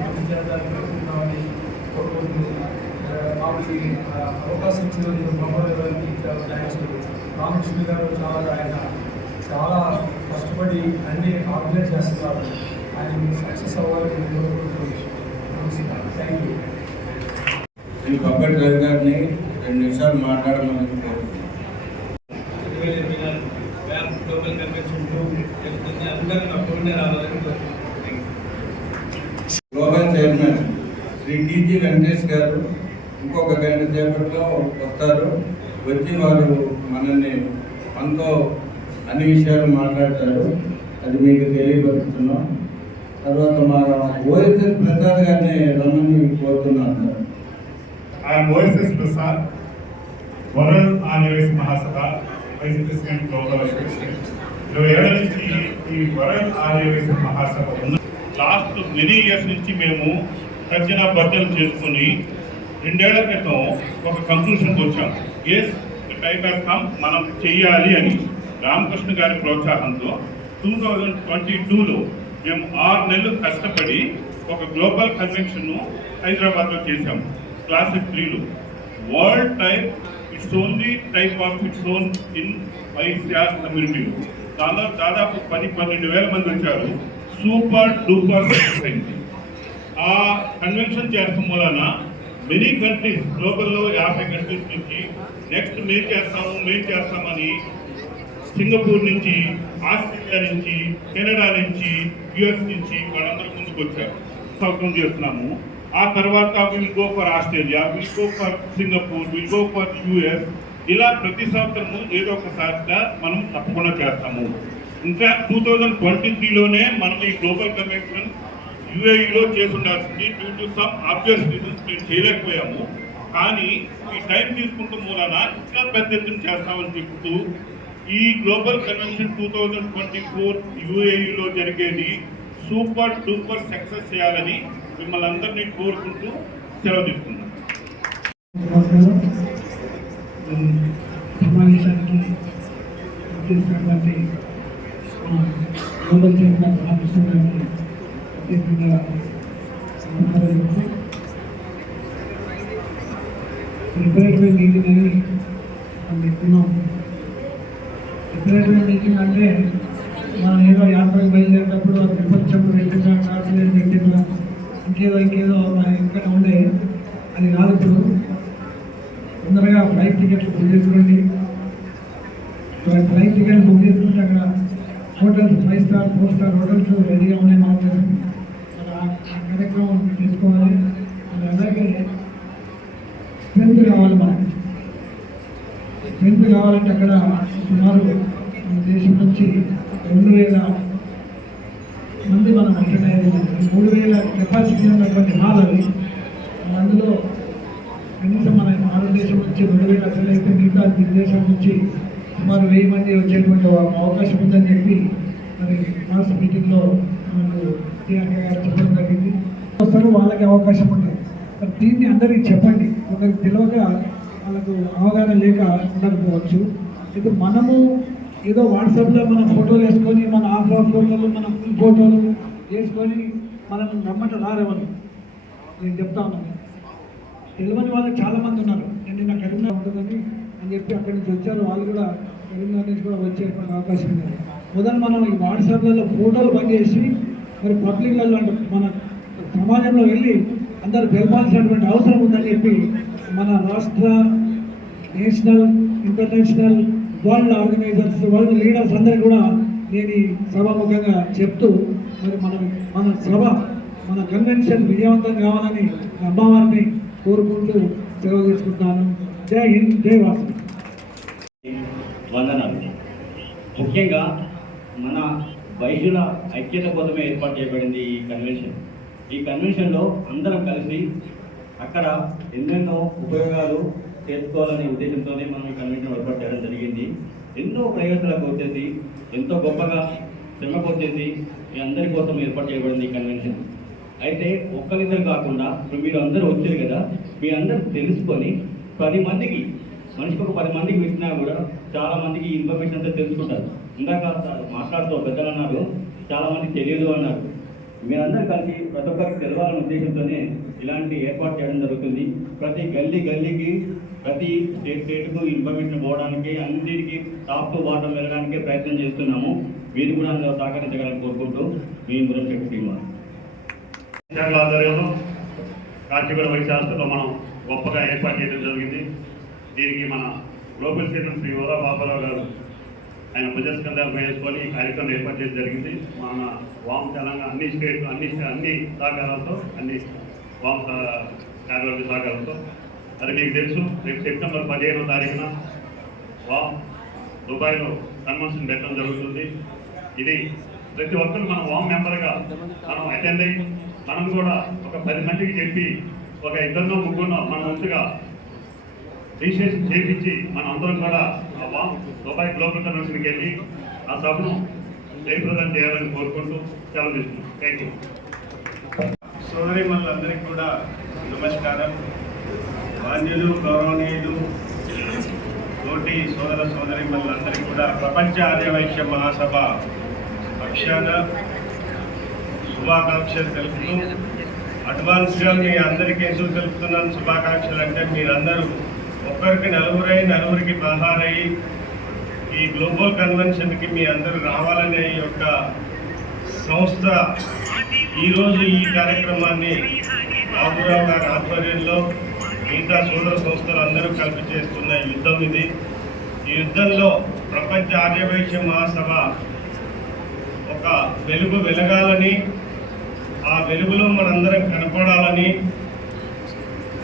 కానీ చేద్దామని కోరుకుంటుంది. మాకు అవకాశం ఇచ్చినందుకు మమ్మల్ని చాలా థ్యాంక్స్. రామకృష్ణ గారు చాలా కష్టపడి అన్ని ఆర్గనైజ్ చేస్తున్నారు. ఆయన సక్సెస్ అవ్వాలని కోరుకుంటున్నాను. Thank you. ఈ బొబ్బటి రవి గారిని 2 నిమిషాలు మాట్లాడమని కోరుకుంటున్నాను. గ్లోబల్ కన్వెన్షన్ అందరూ తప్పకుండా రావాలని global chairman Shri TG Venkatesh గారు ఇంకొక గంట సేపట్లో వస్తారు. వచ్చి వారు మనతో అన్ని విషయాలు మాట్లాడతారు. అది మీకు తెలియపరుస్తున్నాం. తర్వాత మా ఓఎస్ఎస్ ప్రసాద్ గారిని రమ్మని కోరుతున్నాను sir. I am OSS Prasad, world Adivasi Mahasabha vice president global association. 27 నుంచి ఈ వరల్డ్ ఆదివాసీ మహాసభ ఉన్న లాస్ట్ మెనీ ఇయర్స్ నుంచి మేము తర్జన భర్జన చేసుకుని 2 ఏళ్ల క్రితం ఒక కంక్లూషన్కి వచ్చాం. ఎస్ టైం హ్యాస్ కమ్, మనం చెయ్యాలి అని. రామకృష్ణ గారి ప్రోత్సాహంతో 2022లో మేము 6 నెలలు కష్టపడి ఒక గ్లోబల్ కన్వెన్షన్ను హైదరాబాద్లో చేశాము. క్లాసిక్ 3లో world type it's only type of its own in Vaishya community. దాదాపు 10-12 వేల మంది వచ్చారు. సూపర్ డూపర్ అయింది. ఆ కన్వెన్షన్ చేస్తాం వలన మెనీ కంట్రీస్ గ్లోబల్లో 50 కంట్రీస్ నుంచి నెక్స్ట్ మేం చేస్తామని సింగపూర్ నుంచి, ఆస్ట్రేలియా నుంచి, కెనడా నుంచి, యుఎస్ నుంచి వాళ్ళందరూ ముందుకు వచ్చారు. సౌకర్యం చేస్తున్నాము. ఆ తర్వాత will go for Australia, will go for Singapore, will go for US. ఇలా ప్రతి సంవత్సరము ఏదో ఒకసారిగా మనం తప్పకుండా చేస్తాము. ఇంకా 2023లోనే మనం ఈ గ్లోబల్ కన్వెన్షన్ యుఏఈలో చేసి ఉండాల్సింది. Due to some obvious reasons మేము చేయలేకపోయాము. కానీ ఈ టైం తీసుకుంటూ మూలన ఇంకా పెద్ద ఎత్తున చేస్తామని చెప్తూ ఈ గ్లోబల్ కన్వెన్షన్ 2024 యుఏఈలో జరిగేది సూపర్ డూపర్ సక్సెస్ చేయాలని మిమ్మల్ని అందరినీ కోరుకుంటూ సెలవు తీసుకున్నాం. గ్లోబల్ చైర్మన్ రామకృష్ణ గారిని ప్రత్యేకంగా రిపరేటరీ మీటింగ్ అని మనం పెట్టుకున్నాం. రిపరేటరీ మీటింగ్ అంటే మనం ఏదో యాత్రకు బయలుదేరేటప్పుడు ప్రపంచంలో పెట్టినా కార్పొరేట్ పెట్టినా ఇంకేదో ఇక్కడ ఉండే అది కాదు. ఇప్పుడు తొందరగా ఫ్లైట్ టికెట్లు బుక్ చేసుకోండి. ఫ్లైట్ టికెట్ బుక్ చేసుకుంటే అక్కడ హోటల్స్ 5 స్టార్ 4 స్టార్ హోటల్స్ రెడీగా ఉన్నాయి. మన కోసం ఆ కార్యక్రమం తీసుకోవాలి. అలాగే స్ట్రెంత్ కావాలి. మనకి స్ట్రెంత్ కావాలంటే అక్కడ సుమారు మన దేశం నుంచి 2,000 మంది మనం అటెండ్ అయ్యేది. 3,000 కెపాసిటీ ఉన్నటువంటి హాల్ అది. అందులో కనీసం మన భారతదేశం నుంచి 2,000 అటెండ్ అయితే మిగతా దేశం నుంచి సుమారు 1000 మంది వచ్చేటువంటి అవకాశం ఉందని చెప్పి మరి మాస్ మీటింగ్లో మనకు టీఆర్కే గారు చెప్పడం జరిగింది. వస్తారు, వాళ్ళకి అవకాశం ఉంటుంది. మరి దీన్ని అందరికీ చెప్పండి. ఒకరికి తెలియక వాళ్ళకు అవగాహన లేక ఉండకపోవచ్చు. ఇప్పుడు మనము ఏదో వాట్సాప్లో మన ఫోటోలు వేసుకొని మన ఆఫ్ ఫోటోలు మన ఫుల్ ఫోటోలు వేసుకొని మనం రమ్మంట రారేవాళ్ళు. నేను చెప్తా ఉన్నాను, తెలియని వాళ్ళు చాలామంది ఉన్నారు. నేను నిన్న కరీంనగర్ ఉంటుందని అని చెప్పి అక్కడి నుంచి వచ్చారు. వాళ్ళు కూడా కరీంనగర్ నుంచి కూడా వచ్చే అవకాశం ఉంది. మొదలు మనం ఈ వాట్సాప్లలో ఫోటోలు బంద్ చేసి మరి పబ్లిక్లలో అంటే మన సమాజంలో వెళ్ళి అందరూ గెలపాల్సినటువంటి అవసరం ఉందని చెప్పి మన రాష్ట్ర, national, international, world organisers, world leaders అందరికీ కూడా నేను ఈ సభాముఖంగా చెప్తూ మరి మన సభ, మన కన్వెన్షన్ విజయవంతం కావాలని అమ్మవారిని కోరుకుంటూ సెలవు తీసుకుంటాను. జై హింద్, జై వాసవి. వందనాలు. ముఖ్యంగా మన వైద్యుల ఐక్యత కోసమే ఏర్పాటు చేయబడింది ఈ కన్వెన్షన్. ఈ కన్వెన్షన్లో అందరం కలిసి అక్కడ ఎన్నెన్నో ఉపయోగాలు చేసుకోవాలనే ఉద్దేశంతోనే మనం ఈ కన్వెన్షన్ ఏర్పాటు చేయడం జరిగింది. ఎన్నో ప్రయోజనాలకు వచ్చేసి ఎంతో గొప్పగా శ్రమకు వచ్చేసి మీ అందరి కోసం ఏర్పాటు చేయబడింది ఈ కన్వెన్షన్. అయితే ఒక్కరిద్దరు కాకుండా ఇప్పుడు మీరు అందరూ వచ్చారు కదా, మీ అందరూ తెలుసుకొని 10 మందికి, మనిషికి ఒక 10 మందికి పెట్టినా కూడా చాలా మందికి ఇన్ఫర్మేషన్ అంతా తెలుసుకుంటారు. ఇందాక మాట్లాడుతూ పెద్దలు అన్నారు, చాలా మంది తెలియదు అన్నారు. మీరందరూ కలిసి ప్రతి ఒక్కరికి తెలవాలనే ఉద్దేశంతోనే ఇలాంటి ఏర్పాటు చేయడం జరుగుతుంది. ప్రతి గల్లీకి, ప్రతి స్టేట్కు ఇన్ఫర్మేషన్ పోవడానికి, అన్నిటికీ టాప్ టు బాటం వెళ్ళడానికి ప్రయత్నం చేస్తున్నాము. మీరు కూడా అందులో సహకరించగలని కోరుకుంటూ మీ మురళి శ్రీనివాస్ ఆధ్వర్యంలో కాచిగూడ వైశాఖలో మనం గొప్పగా ఏర్పాటు చేయడం జరిగింది. దీనికి మన గ్లోబల్ చైర్మన్ శ్రీ ఓరా బాబారావు గారు ఆయన భుజస్కంధాలు వేసుకొని ఈ కార్యక్రమం ఏర్పాటు చేయడం జరిగింది. మన వామ్ తెలంగాణ అన్ని స్టేట్లు అన్ని సహకారాలతో, అన్ని వామ్ కార్యవర్గ సహకారంతో. అది మీకు తెలుసు, రేపు సెప్టెంబర్ 15వ తారీఖున వామ్ దుబాయ్లో కన్వెన్షన్ పెట్టడం జరుగుతుంది. ఇది ప్రతి ఒక్కరు మనం వామ్ మెంబర్గా మనం అటెండ్ అయ్యి మనం కూడా ఒక 10 మందికి చెప్పి ఒక 2 3 మన వంతుగా రిజిస్ట్రేషన్ చేయించి మన అందరం కూడా ఆ వామ్ దుబాయ్ గ్లోబల్ కన్వెన్షన్కి వెళ్ళి ఆ సభను జయప్రదం చేయాలని కోరుకుంటూ సెలవు తీసుకున్నాం. Thank you. సోదరి మనందరికీ కూడా నమస్కారం. మాన్యులు, గౌరవనీయులు, తోటి సోదరి మనందరికీ కూడా ప్రపంచ ఆర్యవైశ్య మహాసభ పక్షాన శుభాకాంక్షలు తెలుపుతూ, అడ్వాన్స్గా మీ అందరికీ ఎందుకు తెలుపుతున్నాను శుభాకాంక్షలు అంటే, మీరందరూ ఒక్కరికి నలుగురికి పదహారయ్యి ఈ గ్లోబల్ కన్వెన్షన్కి మీ అందరూ రావాలనే యొక్క సంస్థ ఈరోజు ఈ కార్యక్రమాన్ని బాబురావు గారి ఆధ్వర్యంలో మిగతా సోదర సంస్థలు అందరూ కలిపి చేస్తున్న యుద్ధం ఇది. ఈ యుద్ధంలో ప్రపంచ ఆర్యవైశ్య మహాసభ ఒక వెలుగు వెలగాలని, ఆ వెలుగులో మనందరం కనపడాలని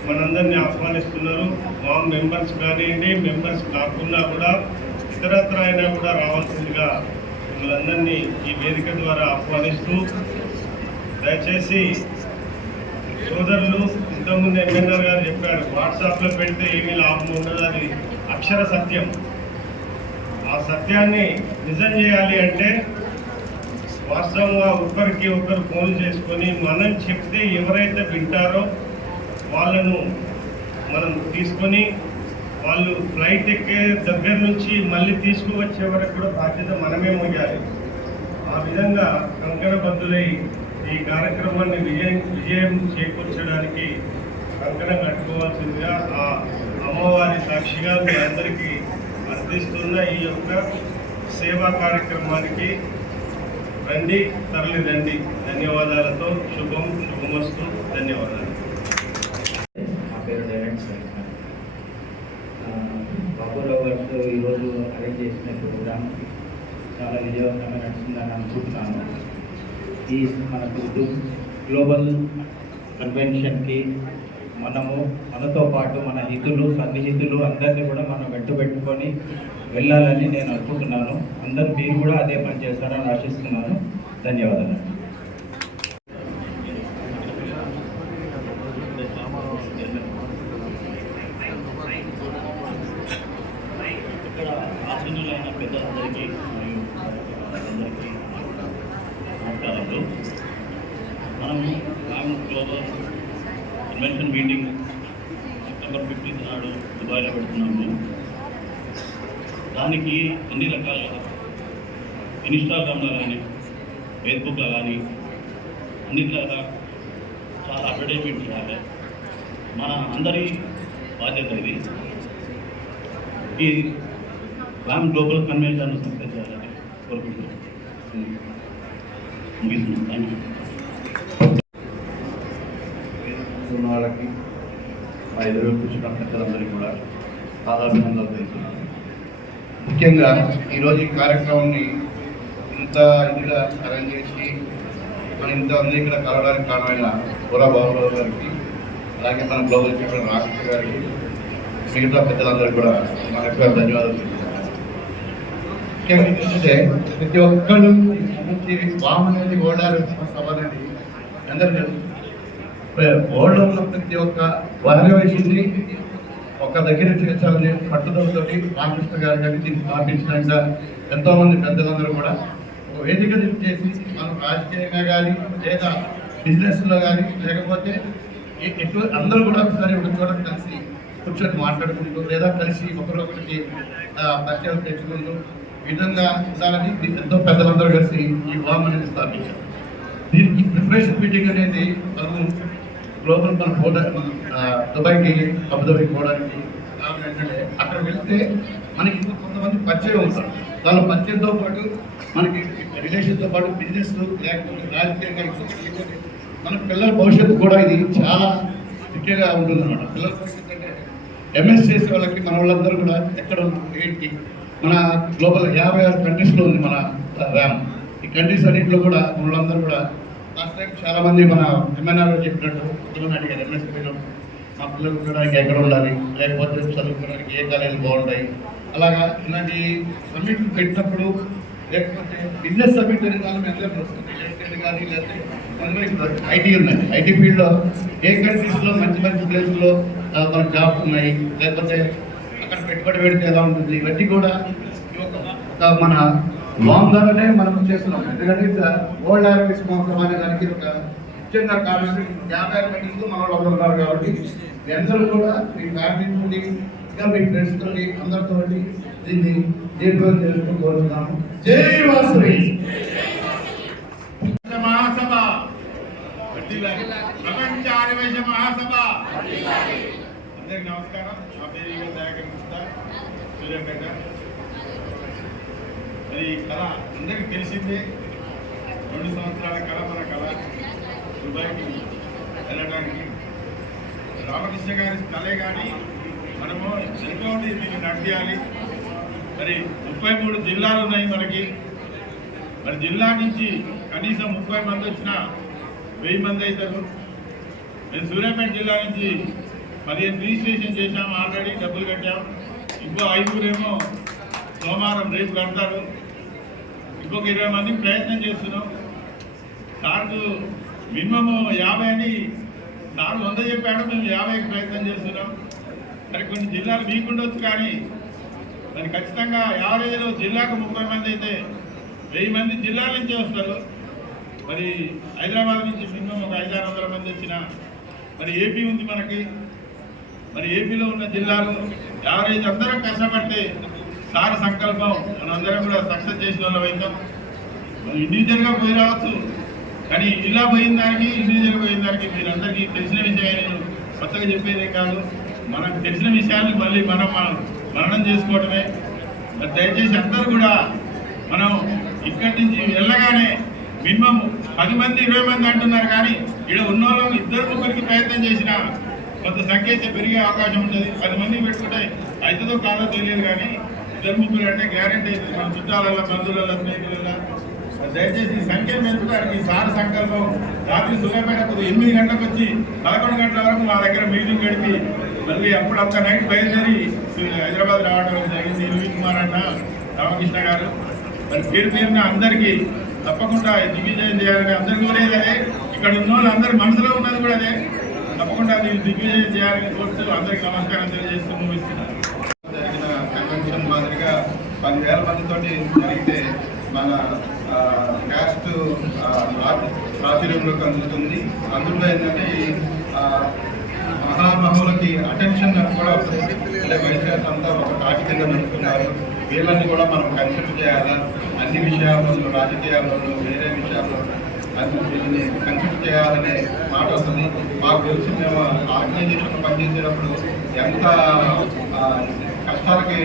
మనందరినీ ఆహ్వానిస్తున్నారు. మా మెంబర్స్ కానివ్వండి, మెంబర్స్ కాకుండా కూడా ఇతరత్ర అయినా కూడా రావాల్సిందిగా మిమ్మల్ని అందరినీ ఈ వేదిక ద్వారా ఆహ్వానిస్తూ, దయచేసి సోదరులు ఇంతకుముందు ఎమ్మెల్యే గారు చెప్పారు, వాట్సాప్లో పెడితే ఏమీ లాభం ఉండదు, అది అక్షర సత్యం. ఆ సత్యాన్ని నిజం చేయాలి అంటే వాస్తవంగా ఒకరికి ఒకరు ఫోన్ చేసుకొని మనం చెప్తే ఎవరైతే వింటారో వాళ్ళను మనం తీసుకొని వాళ్ళు ఫ్లైట్ ఎక్కే దగ్గర నుంచి మళ్ళీ తీసుకువచ్చే వరకు కూడా బాధ్యత మనమే మోయాలి. ఆ విధంగా కంకణబద్ధులై ఈ కార్యక్రమాన్ని విజయం చేకూర్చడానికి కంకణం కట్టుకోవాల్సిందిగా ఆ అమ్మవారి సాక్షిగా మీ అందరికీ అర్థిస్తున్న ఈ యొక్క సేవా కార్యక్రమానికి రండి, తరలి రండి. ధన్యవాదాలతో శుభమస్తు. ధన్యవాదాలు. నా పేరు డైరెక్ట్ బాబురావు గారు ఈరోజు అరేంజ్ చేసిన ప్రోగ్రామ్ చాలా విజయవంతంగా నడుస్తుందని అనుకుంటున్నాను. ఈ మనకు గ్లోబల్ కన్వెన్షన్కి మనతో పాటు మన హితులు సన్నిహితులు అందరినీ కూడా మనం పెట్టుకొని వెళ్ళాలని నేను అనుకుంటున్నాను. అందరూ మీరు కూడా అదే పని చేస్తారని ఆశిస్తున్నాను. ధన్యవాదాలు. ఇక్కడ ఆసీనులైన పెద్దలందరికీ మరియు అందరికీ నమస్కారాలు. మనం గ్లోబల్ కన్వెన్షన్ మీటింగ్ సెప్టెంబర్ 15 నాడు దుబాయ్లో పెడుతున్నాము. దానికి అన్ని రకాలుగా ఇన్స్టాగ్రామ్లో కానీ ఫేస్బుక్లో కానీ అన్నిట్లా చాలా అడ్వర్టైజ్మెంట్ చేయాలి. మన అందరి బాధ్యత ఇది. ఈ గ్లామ్ గ్లోబల్ కన్వెన్షన్ సక్సెస్ చేయాలని కోరుకుంటున్నాను. ముగిస్తున్నాను. Thank you. ఉన్న వాళ్ళకి మా ఎదురు కూర్చున్న పెద్దలందరికీ కూడా పాదాభినందనలు తెలుపుతున్నాను. ముఖ్యంగా ఈరోజు ఈ కార్యక్రమాన్ని ఇంత ఇదిగా అరేంజ్ చేసి మన ఇంతమంది ఇక్కడ కలవడానికి కారణమైన బుర్రా బాబురావు గారికి, అలాగే మన గ్లోబల్ చైర్మన్ రాకేష్ గారికి, మిగతా పెద్దలందరికీ కూడా మన యొక్క ధన్యవాదాలు తెలుపుతున్నాను. ముఖ్యంగా ఏంటంటే ప్రతి ఒక్కళ్ళు వామ్ అనేది ఓడారు సభ అనేది అందరికీ ఓళ్ళలో ఉన్న ప్రతి ఒక్క వర్గ వయసుని ఒక దగ్గర చేర్చాలని పట్టుదలతో రామకృష్ణ గారు కానీ దీన్ని స్థాపించినాక ఎంతోమంది పెద్దలందరూ కూడా ఒక వేదిక చేసి మనం రాజకీయంగా కానీ లేదా బిజినెస్లో కానీ లేకపోతే ఎటు అందరూ కూడా ఒకసారి ఒక చోట కలిసి కూర్చొని మాట్లాడుకుంటూ లేదా కలిసి ఒకరొకరికి పరిచయాలు తెచ్చుకుంటూ ఈ విధంగా ఉండాలని ఎంతో పెద్దలందరూ కలిసి ఈ వామ్ అనేది స్థాపించారు. దీనికి ప్రిపరేషన్ మీటింగ్ అనేది మనము గ్లోబల్ మన దుబాయ్కి అబుదాబికి పోవడానికి కారణం ఏంటంటే అక్కడ వెళ్తే మనకి ఇంకా కొంతమంది పరిచయం ఉంటారు. వాళ్ళ పరిచయంతో పాటు మనకి రిలేషన్తో పాటు బిజినెస్ లేకపోతే రాజకీయంగా మన పిల్లల భవిష్యత్తు కూడా ఇది చాలా ముఖ్యంగా ఉంటుంది అన్నమాట. పిల్లల భవిష్యత్తు అంటే ఎంఎస్ చేసే వాళ్ళకి మన వాళ్ళందరూ కూడా ఎక్కడ ఏంటి మన గ్లోబల్ 56 కంట్రీస్లో ఉంది మన ర్యామ్. ఈ కంట్రీస్ అన్నింటిలో కూడా మన వాళ్ళందరూ కూడా లాస్ట్ టైం చాలామంది మన ఎంఎన్ఆర్ చెప్పినట్టు పిల్లలు అడిగారు ఎంఎస్పీలో మా పిల్లలు ఉండడానికి ఎక్కడ ఉండాలి, లేకపోతే చదువుకోవడానికి ఏ కాలేజీలు బాగుంటాయి. అలాగా ఇలాంటి సబ్మిట్ పెట్టినప్పుడు లేకపోతే బిజినెస్ సబ్మిట్ అనే దాని మీద రియల్ ఎస్టేట్ కానీ లేకపోతే ఐటీ ఉన్నాయి. ఐటీ ఫీల్డ్లో ఏ కంట్రీస్లో మంచి మంచి ప్లేసుల్లో మనకు జాబ్స్ ఉన్నాయి, లేకపోతే అక్కడ పెట్టుబడి పెడితే ఎలా ఉంటుంది, ఇవన్నీ కూడా మన వామ్ ద్వారానే మనం చేస్తున్నాం. ఎందుకంటే వరల్డ్ హ్యాపీనెస్ మహోత్సవం అనే దానికి ఒక ముఖ్యంగా కారణం 56 కంట్రీస్లో మన వాళ్ళు ఉన్నారు కాబట్టి మీ అందరూ కూడా మీ ఫ్యామిలీ నుండి ఇంకా మీ ఫ్రెండ్స్ తోటి అందరితో దీన్ని దీర్ఘం చేసుకుని కోరుతున్నాము. జై వాసవి మహాసభ, ప్రపంచ ఆదివేశ మహాసభ. అందరికి నమస్కారం. నా పేరు దయాకర్ గుప్తా, సూర్యాపేట. మరి ఈ కళ అందరికీ తెలిసిందే. 2 సంవత్సరాల కళ మన కళ దుబాయ్కి వెళ్ళడానికి. రామకృష్ణ గారి కళే కానీ మనము ఎంతో దీన్ని నడిపించాలి. మరి 33 జిల్లాలు ఉన్నాయి మనకి. మరి జిల్లా నుంచి కనీసం 30 మంది వచ్చినా 1000 మంది అవుతారు. మేము సూర్యాపేట జిల్లా నుంచి 15 రిజిస్ట్రేషన్ చేశాము, ఆల్రెడీ డబ్బులు కట్టాము. ఇంకో 5 సోమవారం రేపు కడతారు. ఇంకొక 20 మందికి ప్రయత్నం చేస్తున్నాం. సార్కు మినిమం 50 అని సార్ 100 చెప్పాడు, మేము 50కి ప్రయత్నం చేస్తున్నాం. మరి కొన్ని జిల్లాలు వీకుండొచ్చు, కానీ మరి ఖచ్చితంగా యావరేజ్లో జిల్లాకు 30 మంది అయితే 1000 మంది జిల్లాల నుంచి వస్తారు. మరి హైదరాబాద్ నుంచి మినిమం ఒక 500-600 మంది వచ్చిన మరి ఏపీ ఉంది మనకి. మరి ఏపీలో ఉన్న జిల్లాలు యావరేజ్ అందరం కష్టపడితే సార్ సంకల్పం మనందరం కూడా సక్సెస్ చేసిన వాళ్ళం అవుతాం. ఇండివిజువల్గా పోయి రావచ్చు, కానీ ఇలా పోయిన దానికి ఇండివిజువల్గా పోయిన దానికి మీరందరికీ తెలిసిన విషయాలు కొత్తగా చెప్పేదే కాదు. మనకు తెలిసిన విషయాన్ని మళ్ళీ మనం మననం చేసుకోవడమే. దయచేసి అందరూ కూడా మనం ఇక్కడి నుంచి వెళ్ళగానే మినిమం 10 మంది 20 మంది అంటున్నారు, కానీ ఇక్కడ ఉన్న వాళ్ళు 2-3 ప్రయత్నం చేసినా కొంత సంఖ్య అయితే పెరిగే అవకాశం ఉంటుంది. 10 మంది పెట్టుకుంటే అవుతుందో కాదో తెలియదు, కానీ 2-3 అంటే గ్యారెంటీ అవుతుంది. మన చుట్టాలలో, బంధువులలో, స్నేహితులలో దయచేసి సంఖ్యను పెంచడానికి సార్ సంకల్పం. రాత్రి సూర్యాపేట 8 గంటలకు వచ్చి 11 గంటల వరకు మా దగ్గర మీటింగ్ గడిపి మళ్ళీ అప్పుడంతా నైట్ బయలుదేరి హైదరాబాద్ రావడం జరిగింది. రవి కుమార్ అన్న, రామకృష్ణ గారు, మరి పేరున అందరికీ తప్పకుండా దిగ్విజయం చేయాలని అందరికీ కోరేది అదే. ఇక్కడ ఉన్న వాళ్ళు అందరి మనసులో ఉన్నది కూడా అదే. తప్పకుండా మీరు దిగ్విజయం చేయాలని కోరుతూ అందరికీ నమస్కారం తెలియజేస్తూ ముగిస్తున్నాను. జరిగిన కన్వెన్షన్ మాదిరిగా 10,000 మందితో జరిగితే మన క్యాస్ట్ ప్రాచుర్యంలోకి అందుతుంది. అందులో ఏంటంటే ఈ మహామహులకి అటెన్షన్ కూడా వస్తుంది. అంటే వైశాఖ అంతా ఒక తాటి కింద నడుపుతున్నారు. వీళ్ళని కూడా మనం కన్సిడర్ చేయాలా, అన్ని విషయాల్లో, రాజకీయాల్లో, వేరే విషయాల్లో వీళ్ళని కన్సిడర్ చేయాలనే మాట వస్తుంది. మాకు తెలిసి మేము ఆర్గనైజేషన్ పనిచేసేటప్పుడు ఎంత కష్టాలకి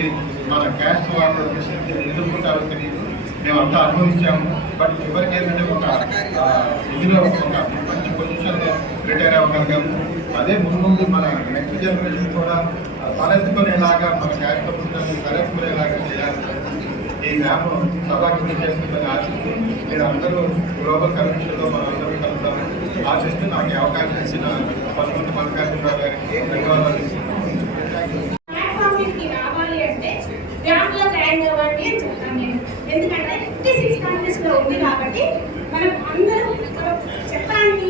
మన క్యాస్ట్ వాళ్ళు ఎదుర్కొంటారో తెలియదు. మేమంతా అనుభవించాము. బట్ ఎవరికి ఏంటంటే ఒక ఇదిలో ఒక మంచి పొజిషన్లో రిటైర్ అవ్వగలిగాము. అదే ముందు మన నెక్స్ట్ జనరేషన్ కూడా తలెత్తుకునేలాగా మన క్యాస్ట్ ప్రభుత్వాన్ని తలెత్తుకునేలాగా చేయాలి. ఈ మ్యాప్ సభాకి చేస్తుందని ఆశిస్తూ మీరు అందరూ గ్లోబల్ కన్వెన్షన్లో మనం అందరూ కలుగుతాము ఆశిస్తూ నాకు ఈ అవకాశం ఇచ్చిన పదకొండు మల్లికార్జునరావు గారికి ధన్యవాదాలు. రావాలి అంటే గ్రామంలో జాయిన్ అవ్వండి అని చెప్తాను నేను. ఎందుకంటే 56 కంట్రీస్లో ఉంది కాబట్టి మనం అందరూ చెప్పడానికి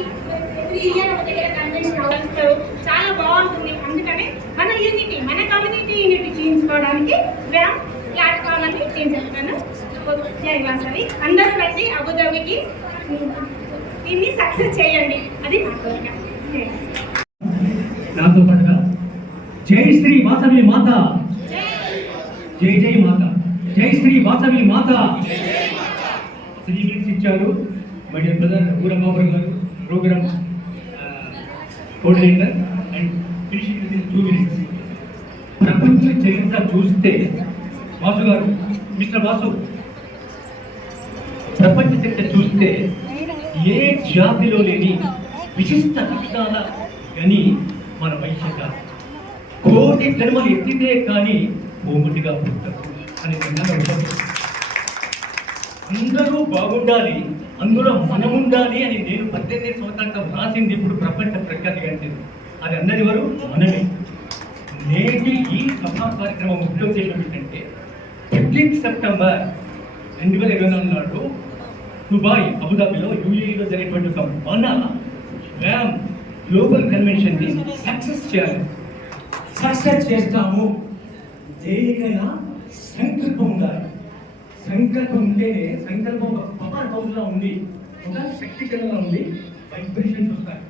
ఎవ్రీ ఇయర్ ఒక దగ్గర కన్వెన్షన్ అవసరం చాలా బాగుంటుంది. అందుకనే మన యూనిటీ, మన కమ్యూనిటీ యూనిటీ చేయించుకోవడానికి గ్రామ్ ప్లాట్ఫామ్ అని నేను చెప్తాను. జై వాసవి. అందరూ రండి అబుదాబికి, దీన్ని సక్సెస్ చేయండి, అది నా కోరిక. నాతో పాటుగా జై శ్రీ వాసవి మాత, జై జై మాత, జై శ్రీ వాసవి మాత. 3 minutes ఇచ్చారు. మై డియర్ బ్రదర్ ఊరబాబు గారు, programme coordinator, and finishing within 2 minutes. ప్రపంచ చరిత్ర చూస్తే వాసు గారు, మిస్టర్ వాసు, ప్రపంచ చరిత్ర చూస్తే ఏ జాతిలో లేని విశిష్ట లక్షణాల కానీ మన వైశ్యత కోటి జన్మలు ఎత్తితే కానీ పోగుటిగా పుట్టరు అని అందరూ బాగుండాలి, అందులో మనం ఉండాలి అని నేను 18 సంవత్సరాలుగా రాసింది ఇప్పుడు ప్రపంచ ప్రఖ్యాతి కంటే అది అందరి వరకు మనమే. నేటి ఈ సభా కార్యక్రమం ముఖ్య ఉద్దేశం ఏంటంటే 15 సెప్టెంబర్ 2024 నాడు దుబాయ్, అబుదాబిలో, యూఏఈలో జరిగేటువంటి ఒక మన వ్యామ్ గ్లోబల్ కన్వెన్షన్ని సక్సెస్ చేయాలి. సక్సెస్ చేస్తాము. దేనికైనా సంకల్పం ఉండాలి. సంకల్పం ఉంటేనే, సంకల్పం ఒక పవర్ హౌస్లా ఉంది, ఒక శక్తికరంగా ఉంది, వైబ్రేషన్స్ వస్తాయి.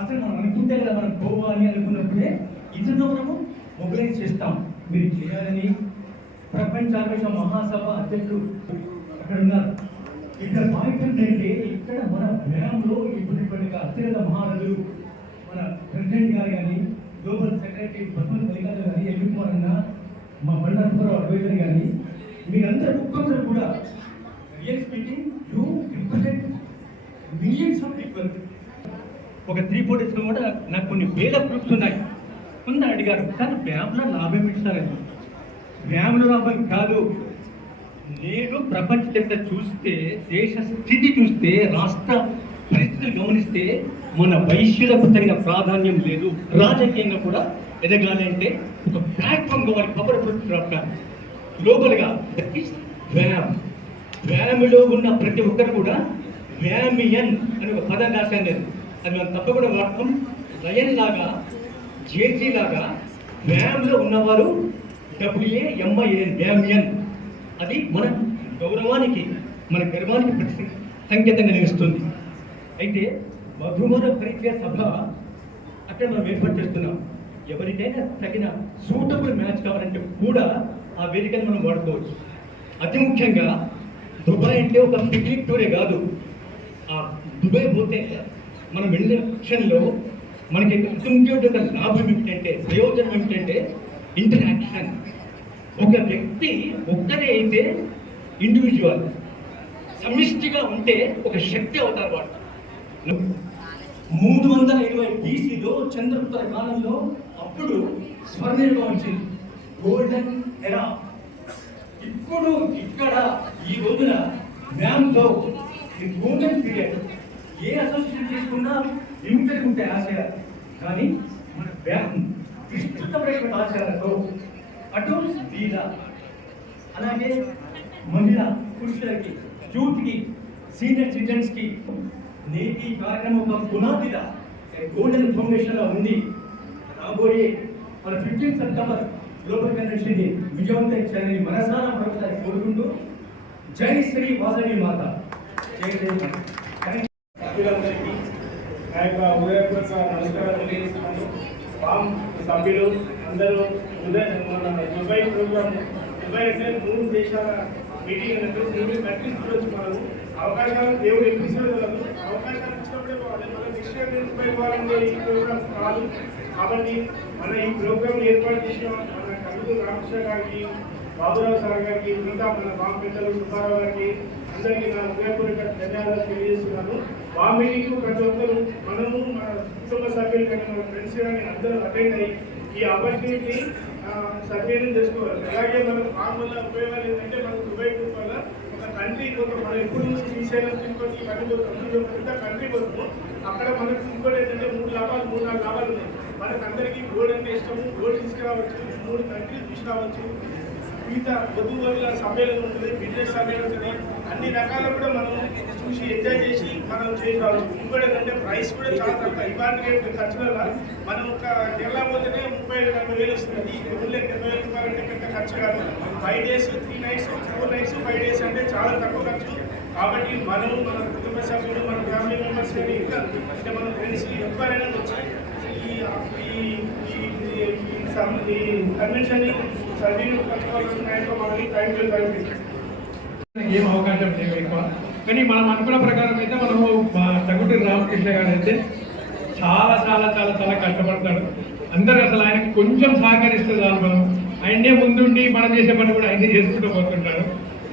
అసలు మనం అనుకుంటే కదా మనం పోవాలి అనుకున్నప్పుడే ఇతరులు మనము మొబిలైజ్ చేస్తాం. మీరు చేయాలని ప్రపంచ ఆవేశ మహాసభ అధ్యక్షులు అక్కడ ఉన్నారు. ఇక్కడ పాయింట్ ఏంటంటే ఇక్కడ మన వ్యాయంలో ఇప్పుడుటువంటి అత్యంత మహారాజులు మన ప్రెసిడెంట్ గారు కానీ, గ్లోబల్ సెక్రటరీ బస్మతి మల్లికార్జున కానీ, ఎల్లుకుమార్ అన్న, మా బండారావు అడ్వైజర్ కానీ, మీరందరూ ఒక్కొక్కరు కూడా real speaking you represent millions of people. ఒక 3-4 days కూడా నాకు కొన్ని వేల గ్రూప్స్ ఉన్నాయి. కొందరు అడిగారు, కానీ వ్యామ్లో లాభం ఇస్తారని. వ్యామ్లో లాభం కాదు. నేను ప్రపంచ చరిత్ర చూస్తే, దేశ స్థితి చూస్తే, రాష్ట్ర పరిస్థితులు గమనిస్తే మన వైశ్యులకు తగిన ప్రాధాన్యం లేదు. రాజకీయంగా కూడా ఎదగాలి అంటే ఒక ప్లాట్ఫామ్ కావాలి, పవర్ఫుల్ ప్లాట్ఫామ్ గ్లోబల్గా. వ్యాయామంలో ఉన్న ప్రతి ఒక్కరు కూడా వ్యామియన్ అని ఒక పదం రాశాను. అది మనం తప్పకుండా వాడతాం. లయన్ లాగా, జేజీ లాగా వ్యాయామంలో ఉన్నవారు WAMIN, వ్యామియన్. అది మన గౌరవానికి, మన గర్వానికి సంకేతంగా నిలుస్తుంది. అయితే మధుమర పరిచయ సభ అక్కడ మనం ఏర్పాటు చేస్తున్నాం. ఎవరికైనా తగిన సూటబుల్ మ్యాచ్ కావాలంటే కూడా ఆ వేదికను మనం వాడుకోవచ్చు. అతి ముఖ్యంగా దుబాయ్ అంటే ఒక పిక్నిక్ టూరే కాదు. ఆ దుబాయ్ పోతే మనం వెళ్ళిన క్షణంలో మనకి అసంఖ్యాక లాభం ఏమిటంటే, ప్రయోజనం ఏమిటంటే ఇంటరాక్షన్. ఒక వ్యక్తి ఒక్కరే అయితే ఇండివిజువల్, సమిష్టిగా ఉంటే ఒక శక్తి అవుతారు వాడు. 320 BCలో చంద్రగుప్త కాలంలో అప్పుడు స్వర్ణయుగం వచ్చింది, గోల్డెన్ ఎరా. ఇప్పుడు ఇక్కడ ఈ రోజున మ్యామ్తో గోల్డెన్ పీరియడ్. ఏ అసోసియేషన్ తీసుకున్నా లిమిటెడ్ ఉంటాయి ఆశయాలు, కానీ మన బ్యామ్ విస్తృతమైన ఆశయాలతో అటు వీళ్ళ అలాగే మహిళ పురుషులకి, యూత్కి, సీనియర్ సిటిజన్స్కి నేటి కార్యక్రమం ఒక పునాదిగా గోల్డెన్ ఫౌండేషన్లో ఉంది. రాబోయే మన 15 సెప్టెంబర్ గ్లోబల్ కన్వెన్షన్ విజయవంతం చేయాలని మనసారా మరొకసారి కోరుకుంటూ, జై శ్రీ వాసవి మాత. జై జై మాత. సభ్యులందరికీ నా యొక్క హృదయపూర్వక నమస్కారాలు తెలియజేస్తున్నాను. ఫామ్ సభ్యులు అందరూ మన దుబాయ్ ప్రోగ్రామ్, దుబాయ్ అంటే 3 దేశాల మీటింగ్ అన్నట్టు 3 కంట్రీస్ గురించి మనము అవకాశాలు దేవుడు ఇప్పిస్తారు. అవకాశాలు ఇచ్చినప్పుడే మన నెక్స్ట్ ఇయర్ దుబాయ్ పోవాలంటే ఈ ప్రోగ్రామ్ కాదు. కాబట్టి మన ఈ ప్రోగ్రామ్ ఏర్పాటు చేసిన మన కల్లూరు రామకృష్ణ గారికి, బాబురావు సార్ గారికి, మిగతా మన ఫామ్ పెద్దలు సుబ్బారావు గారికి అందరికీ నా హృదయపూర్వక ధన్యవాదాలు తెలియజేస్తున్నాను. ఆ మీటింగ్ ప్రతి ఒక్కరు మనము మన కుటుంబ సభ్యులు కానీ మన ఫ్రెండ్స్ కానీ అందరూ అటెండ్ అయ్యి ఈ ఆపర్చునిటీ సద్వినియోగం చేసుకోవాలి. అలాగే మన ఫామ్ వల్ల ఉపయోగాలు ఏంటంటే మనకు దుబాయ్ గ్రూప్ వల్ల ఒక కంట్రీ పోతాం. మనం ఎప్పుడు శ్రీశైలం తిరుపతి ఇవన్నీ పోతాం, పెద్ద కంట్రీ పోతాము. అక్కడ మనకు ఇంకోటి ఏంటంటే 3 లాభాలు 4 లాభాలు ఉన్నాయి. మనకు అందరికీ గోల్డ్ అంటే ఇష్టము, గోల్డ్ తీసుకురావచ్చు, 3 కంట్రీస్ తీసుకురావచ్చు, మిగతా వధువుల సమ్మేళనం ఉంటుంది, బిజినెస్ సమ్మేళనం ఉంటుంది, అన్ని రకాలు కూడా మనం చూసి ఎంజాయ్ చేసి మనం చేసి రావచ్చు. ఇంకోటి ఏంటంటే ప్రైస్ కూడా చాలా తక్కువ. ఇవాళ రేపు ఖర్చు వల్ల మనం ఒక కేరళ పోతేనే 30-40 వేలు వస్తుంది. ఊళ్ళో 70,000 రూపాయలు అంటే పెద్ద ఖర్చు కాదు. 5 days 3 nights 4 nights 5 days అంటే చాలా తక్కువ ఖర్చు. కాబట్టి మనం మన కుటుంబ సభ్యులు, మన ఫ్యామిలీ మెంబర్స్ కానీ ఇంకా అంటే మన ఫ్రెండ్స్ ఎవరైనా వచ్చి ఈ కన్వెన్షన్ని ఏం అవకాశం లేవు ఎక్కువ. కానీ మనం అనుకున్న ప్రకారం అయితే మనము తగుటూరి రామకృష్ణ గారు అయితే చాలా చాలా చాలా చాలా కష్టపడతాడు. అందరూ అసలు ఆయనకి కొంచెం సహకరిస్తే చాలు, మనం ఆయనే ముందుండి మనం చేసే పని కూడా ఆయనే చేసుకుంటూ పోతుంటారు.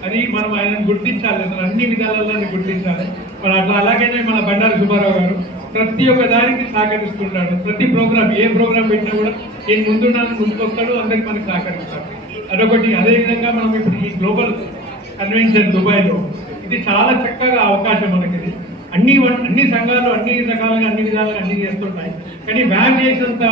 అది మనం ఆయనను గుర్తించాలి, అసలు అన్ని విధాలలో గుర్తించాలి. మరి అట్లా అలాగనే మన బండారు సుబ్బారావు గారు ప్రతి ఒక్క దానికి సహకరిస్తుంటాడు. ప్రతి ప్రోగ్రామ్, ఏ ప్రోగ్రామ్ పెట్టినా కూడా నేను ముందున్నాను, ముందుకొస్తాడు, అందరికి మనకి సహకరిస్తాడు. అదొకటి. అదేవిధంగా మనం ఇప్పుడు ఈ గ్లోబల్ కన్వెన్షన్ దుబాయ్లో ఇది చాలా చక్కగా అవకాశం మనకి. ఇది అన్ని సంఘాలు అన్ని రకాలుగా అన్ని విధాలుగా అన్ని చేస్తుంటాయి. కానీ వ్యాన్ చేసినంత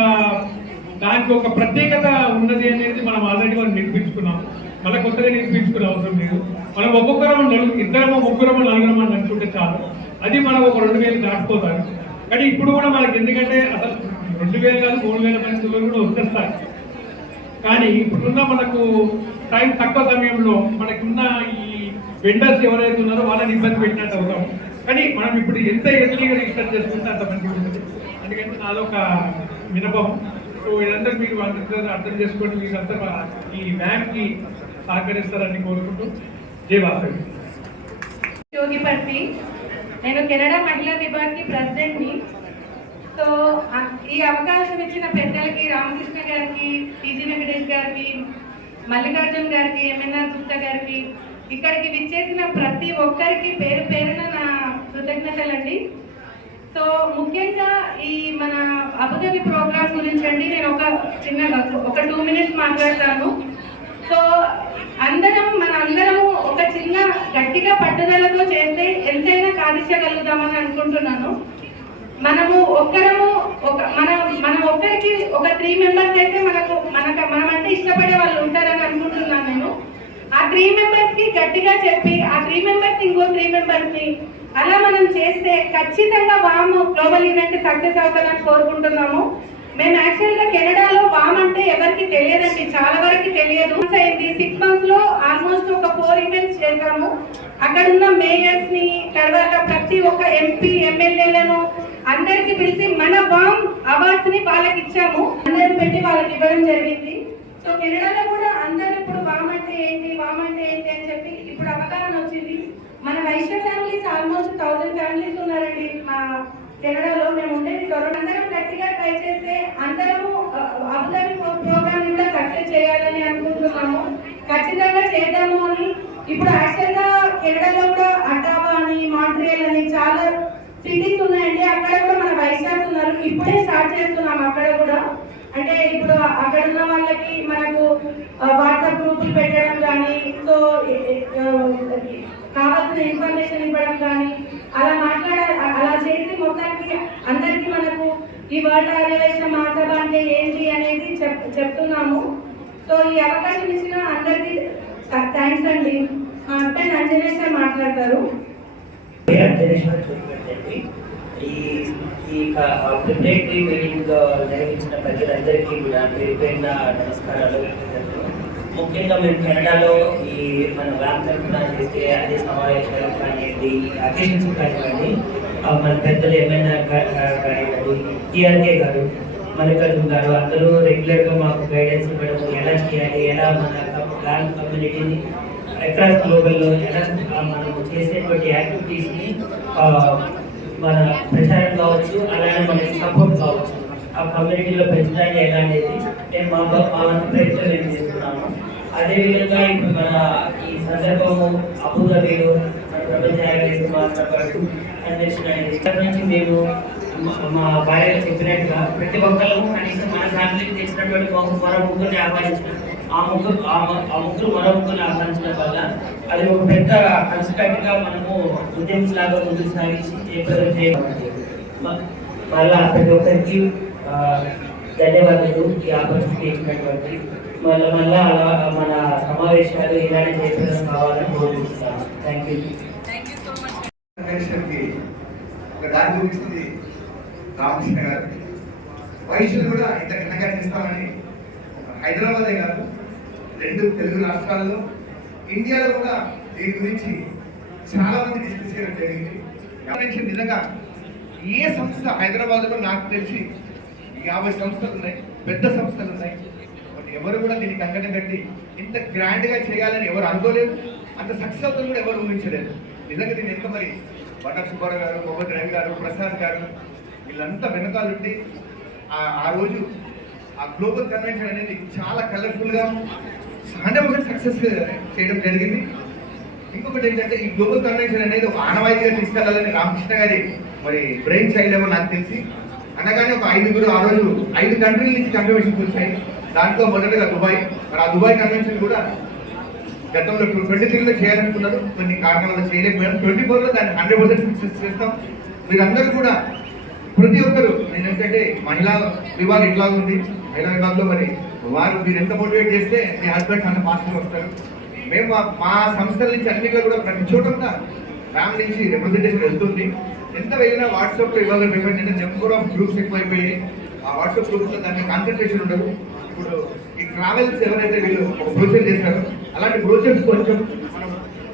దానికి ఒక ప్రత్యేకత ఉన్నది అనేది మనం ఆల్రెడీ మనం నిరూపించుకున్నాం. మళ్ళీ కొత్తగా నిరూపించుకునే అవసరం లేదు. మనం ఒక్కొక్కరం ఇద్దరమో ముగ్గురమో నలుగురమో అని అనుకుంటే చాలు, అది మనం ఒక 2,000 దాటిపోతారు. కానీ ఇప్పుడు కూడా మనకి ఎందుకంటే అసలు 2,000 కాదు 3,000 మంది కూడా వచ్చేస్తారు. కానీ ఇప్పుడున్న మనకు టైం తక్కువ సమయంలో మనకున్న ఈ వెండర్స్ ఎవరైతే ఉన్నారో వాళ్ళని ఇబ్బంది పెట్టినట్టు అవుతాం. కానీ మనం ఇప్పుడు ఎంత ఎర్లీగా రిజిస్టర్ చేసుకుంటే అంత మంచిగా ఉంటుంది. అందుకని అదొక వినపం. సో ఇదంతా మీరు అర్థం చేసుకోండి. మీరంతా ఈ వ్యాన్కి సహకరిస్తారని కోరుకుంటూ జై వాసవి. యోగిపర్తి, నేను కెనడా మహిళా విభాగ్కి ప్రెసిడెంట్ని. సో ఈ అవకాశం ఇచ్చిన పెద్దలకి, రామకృష్ణ గారికి, టీజీ వెంకటేష్ గారికి, మల్లికార్జున్ గారికి, ఎంఎన్ఆర్ గుప్తా గారికి, ఇక్కడికి విచ్చేసిన ప్రతి ఒక్కరికి పేరు పేరున నా కృతజ్ఞతలండి. సో ముఖ్యంగా ఈ మన అబుదాబి ప్రోగ్రామ్ గురించి అండి నేను ఒక 2 minutes మాట్లాడతాను. సో అందరము ఒక చిన్న గట్టిగా పట్టుదలతో చేస్తే ఎంతైనా సాధించగలుగుతామని అనుకుంటున్నాను. మనము మనం ఒక్కరికి ఒక 3 members అయితే మనమంటే ఇష్టపడే వాళ్ళు ఉంటారని అనుకుంటున్నాను నేను. ఆ 3 members కి గట్టిగా చెప్పి ఆ 3 members ఇంకో 3 members ని అలా మనం చేస్తే ఖచ్చితంగా వామ్ గ్లోబల్ ఈవెంట్ సక్సెస్ అవుతుందని కోరుకుంటున్నాము. మేము యాక్చువల్గా కెనడాలో వామ్ అంటే ఎవరికి తెలియదండి, చాలా వరకు తెలియదు. 6 months లో ఆల్మోస్ట్ ఒక 4 events చేశాము. అక్కడ ఉన్న మేయర్స్ ని, తర్వాత ప్రతి ఒక్క ఎంపీ ఎమ్మెల్యేలను అందరికి పిలిచి మన వామ్ అవార్డ్స్ ని వాళ్ళకి ఇచ్చాము. అందరూ పెట్టి వాళ్ళకి ఇవ్వడం జరిగింది. సో కెనడాలో కూడా అందరూ ఇప్పుడు వామ్ అంటే ఏంటి అని చెప్పి ఇప్పుడు అవగాహన వచ్చింది. వైశ్య ఫ్యామిలీస్ ఆల్మోస్ట్ 1000 ఫ్యామిలీస్ ఉన్నారండి మా కెనడాలో. మేము ఉండేది టొరంటో. అందరం గట్టిగా ట్రై చేస్తే అందరము అబుదాబి ప్రోగ్రామ్ కూడా సక్సెస్ చేయాలని అనుకుంటున్నాము. ఖచ్చితంగా చేద్దాము అని. ఇప్పుడు యాక్చువల్గా కెనడాలో కూడా అటావా అని, మాంట్రియల్ అని చాలా సిటీస్ ఉన్నాయండి. అక్కడ కూడా మన వైశ్యాస్ ఉన్నారు. ఇప్పుడే స్టార్ట్ చేస్తున్నాం అక్కడ కూడా. అంటే ఇప్పుడు అక్కడ ఉన్న వాళ్ళకి మనకు వాట్సాప్ గ్రూపులు పెట్టడం కానీ, సో కావాల్సిన ఇన్ఫర్మేషన్ ఇవ్వడం కానీ, అలా చేసి మొత్తానికి అందరికీ మనకు ఈ వరల్డ్ ఆర్యవైశ్య మహాసభ అంటే ఏంటి అనేది చెప్తున్నాము. సో ఈ అవకాశం ఇచ్చిన అందరికీ థ్యాంక్స్ అండి. మా హస్బెండ్ అంజనేశ్వర్ మాట్లాడతారు. ఈ ప్రిపరేటరీ మీటింగ్ నిర్వహించిన ప్రజలందరికీ కూడా పేరుపైన నమస్కారాలు. ముఖ్యంగా మేము కెనడాలో ఈ మన వ్యాప్ తరఫున చేస్తే అదే సమావేశాలు కానివ్వండి, అకేషన్స్ కానివ్వండి, మన పెద్దలు ఏమైనా కానివ్వండి, టీఆర్కే గారు, మల్లికార్జున గారు అందరూ రెగ్యులర్గా మాకు గైడెన్స్ ఇవ్వడం, ఎలా చేయాలి, ఎలా మన బ్లాక్ కమ్యూనిటీని అక్రాస్ గ్లోబల్లో ఎలా మనం చేసేటువంటి యాక్టివిటీస్ని మన ప్రచారం కావచ్చు, అలాగే మనకి సపోర్ట్ కావచ్చు, ఆ కమ్యూనిటీలో పెంచడానికి ఎలా అనేది నేను మా ప్రయత్నం మేము చేస్తున్నాము. అదేవిధంగా ఇప్పుడు మన ఈ సందర్భము అబుదాబిలో ప్రపంచ ఆర్యవైశ్య మహాసభ కన్వెన్షన్ అనేది ఇక్కడ నుంచి మేము మా భార్య చెప్పినట్టుగా ప్రతి ఒక్కరు కనీసం మన ఫ్యామిలీకి తెచ్చినటువంటి మరో ముగ్గురిని ఆహ్వానించడం, ఆ ముగ్గురు మరో ముగ్గురిని ఆహ్వానించడం వల్ల అది ఒక పెద్ద కన్స్ట్రక్ట్గా మనము ఉద్యమంలాగా ముందుకు సాగించి చేయాలి. మళ్ళా ప్రతి ఒక్కరికి ధన్యవాదాలు ఈ ఆపర్చునిటీ ఇచ్చినటువంటి. మళ్ళా అలా మన సమావేశాలు ఇలానే చేయడం కావాలని కోరుకుంటున్నాను. Thank you. ఒక దారి చూపిస్తుంది రామకృష్ణ గారు. వైశ్యులు కూడా ఇంత ఘనంగా చేస్తామని హైదరాబాదే కాదు, 2 తెలుగు రాష్ట్రాల్లో, ఇండియాలో కూడా దీని గురించి చాలా మంది డిస్కస్ చేయడం జరిగింది. నిజంగా ఏ సంస్థ హైదరాబాద్లో నాకు తెలిసి 50 సంస్థలు ఉన్నాయి, పెద్ద సంస్థలు ఉన్నాయి. బట్ ఎవరు కూడా దీనికి కంకణం కట్టి ఇంత గ్రాండ్గా చేయాలని ఎవరు అనుకోలేదు. అంత సక్సెస్ అవుతుంది కూడా ఎవరు ఊహించలేదు. నిజంగా దీన్ని ఎంత మరి బండారు సుబ్బారావు గారు, మొహమ్మద్ రవి గారు, ప్రసాద్ గారు వీళ్ళంతా వెనకాలంటే ఆ రోజు ఆ గ్లోబల్ కన్వెన్షన్ అనేది చాలా కలర్ఫుల్గా 100% సక్సెస్ చేయడం జరిగింది. ఇంకొకటి ఏంటంటే ఈ గ్లోబల్ కన్వెన్షన్ అనేది ఒక ఆనవాయితీగా తీసుకెళ్లాలని రామకృష్ణ గారి మరి బ్రెయిన్ చైల్డ్ ఏమో నాకు తెలిసి అనగానే ఒక 5 ఆ రోజు 5 కంట్రీల నుంచి కన్వెన్షన్స్ వచ్చాయి. దాంట్లో మొదటగా దుబాయ్. మరి ఆ దుబాయ్ కన్వెన్షన్ కూడా గతంలో 23లో చేయాలనుకున్నారు, కొన్ని కారణాలు చేయలేకపోయారు. 24లో దాన్ని 100% సక్సెస్ చేస్తాం. మీరందరూ కూడా ప్రతి ఒక్కరు నేను ఏంటంటే మహిళా విభాగం ఇట్లా ఉంది, మహిళా విభాగంలో మరి మీరు ఎంత మోటివేట్ చేస్తే మీ హస్బెండ్ అంత ఫాస్ట్గా వస్తారు. మేము మా సంస్థల నుంచి అన్నింటిలో కూడా ప్రతి చోట కూడా ఫ్యామిలీ నుంచి రిప్రజెంటేషన్ వెళ్తుంది. ఎంత వెళ్ళినా వాట్సాప్లో ఇవాళ పేమెంట్ అంటే నెంబర్ ఆఫ్ గ్రూప్స్ ఎక్కువైపోయాయి. ఆ వాట్సాప్ గ్రూప్లో దాన్ని కాన్సన్ట్రేషన్ ఉండదు. ఇప్పుడు ఈ ట్రావెల్స్ ఎవరైతే వీళ్ళు ఒక బ్రోచర్ చేశారో అలాంటి బ్రోచర్స్ కొంచెం మనం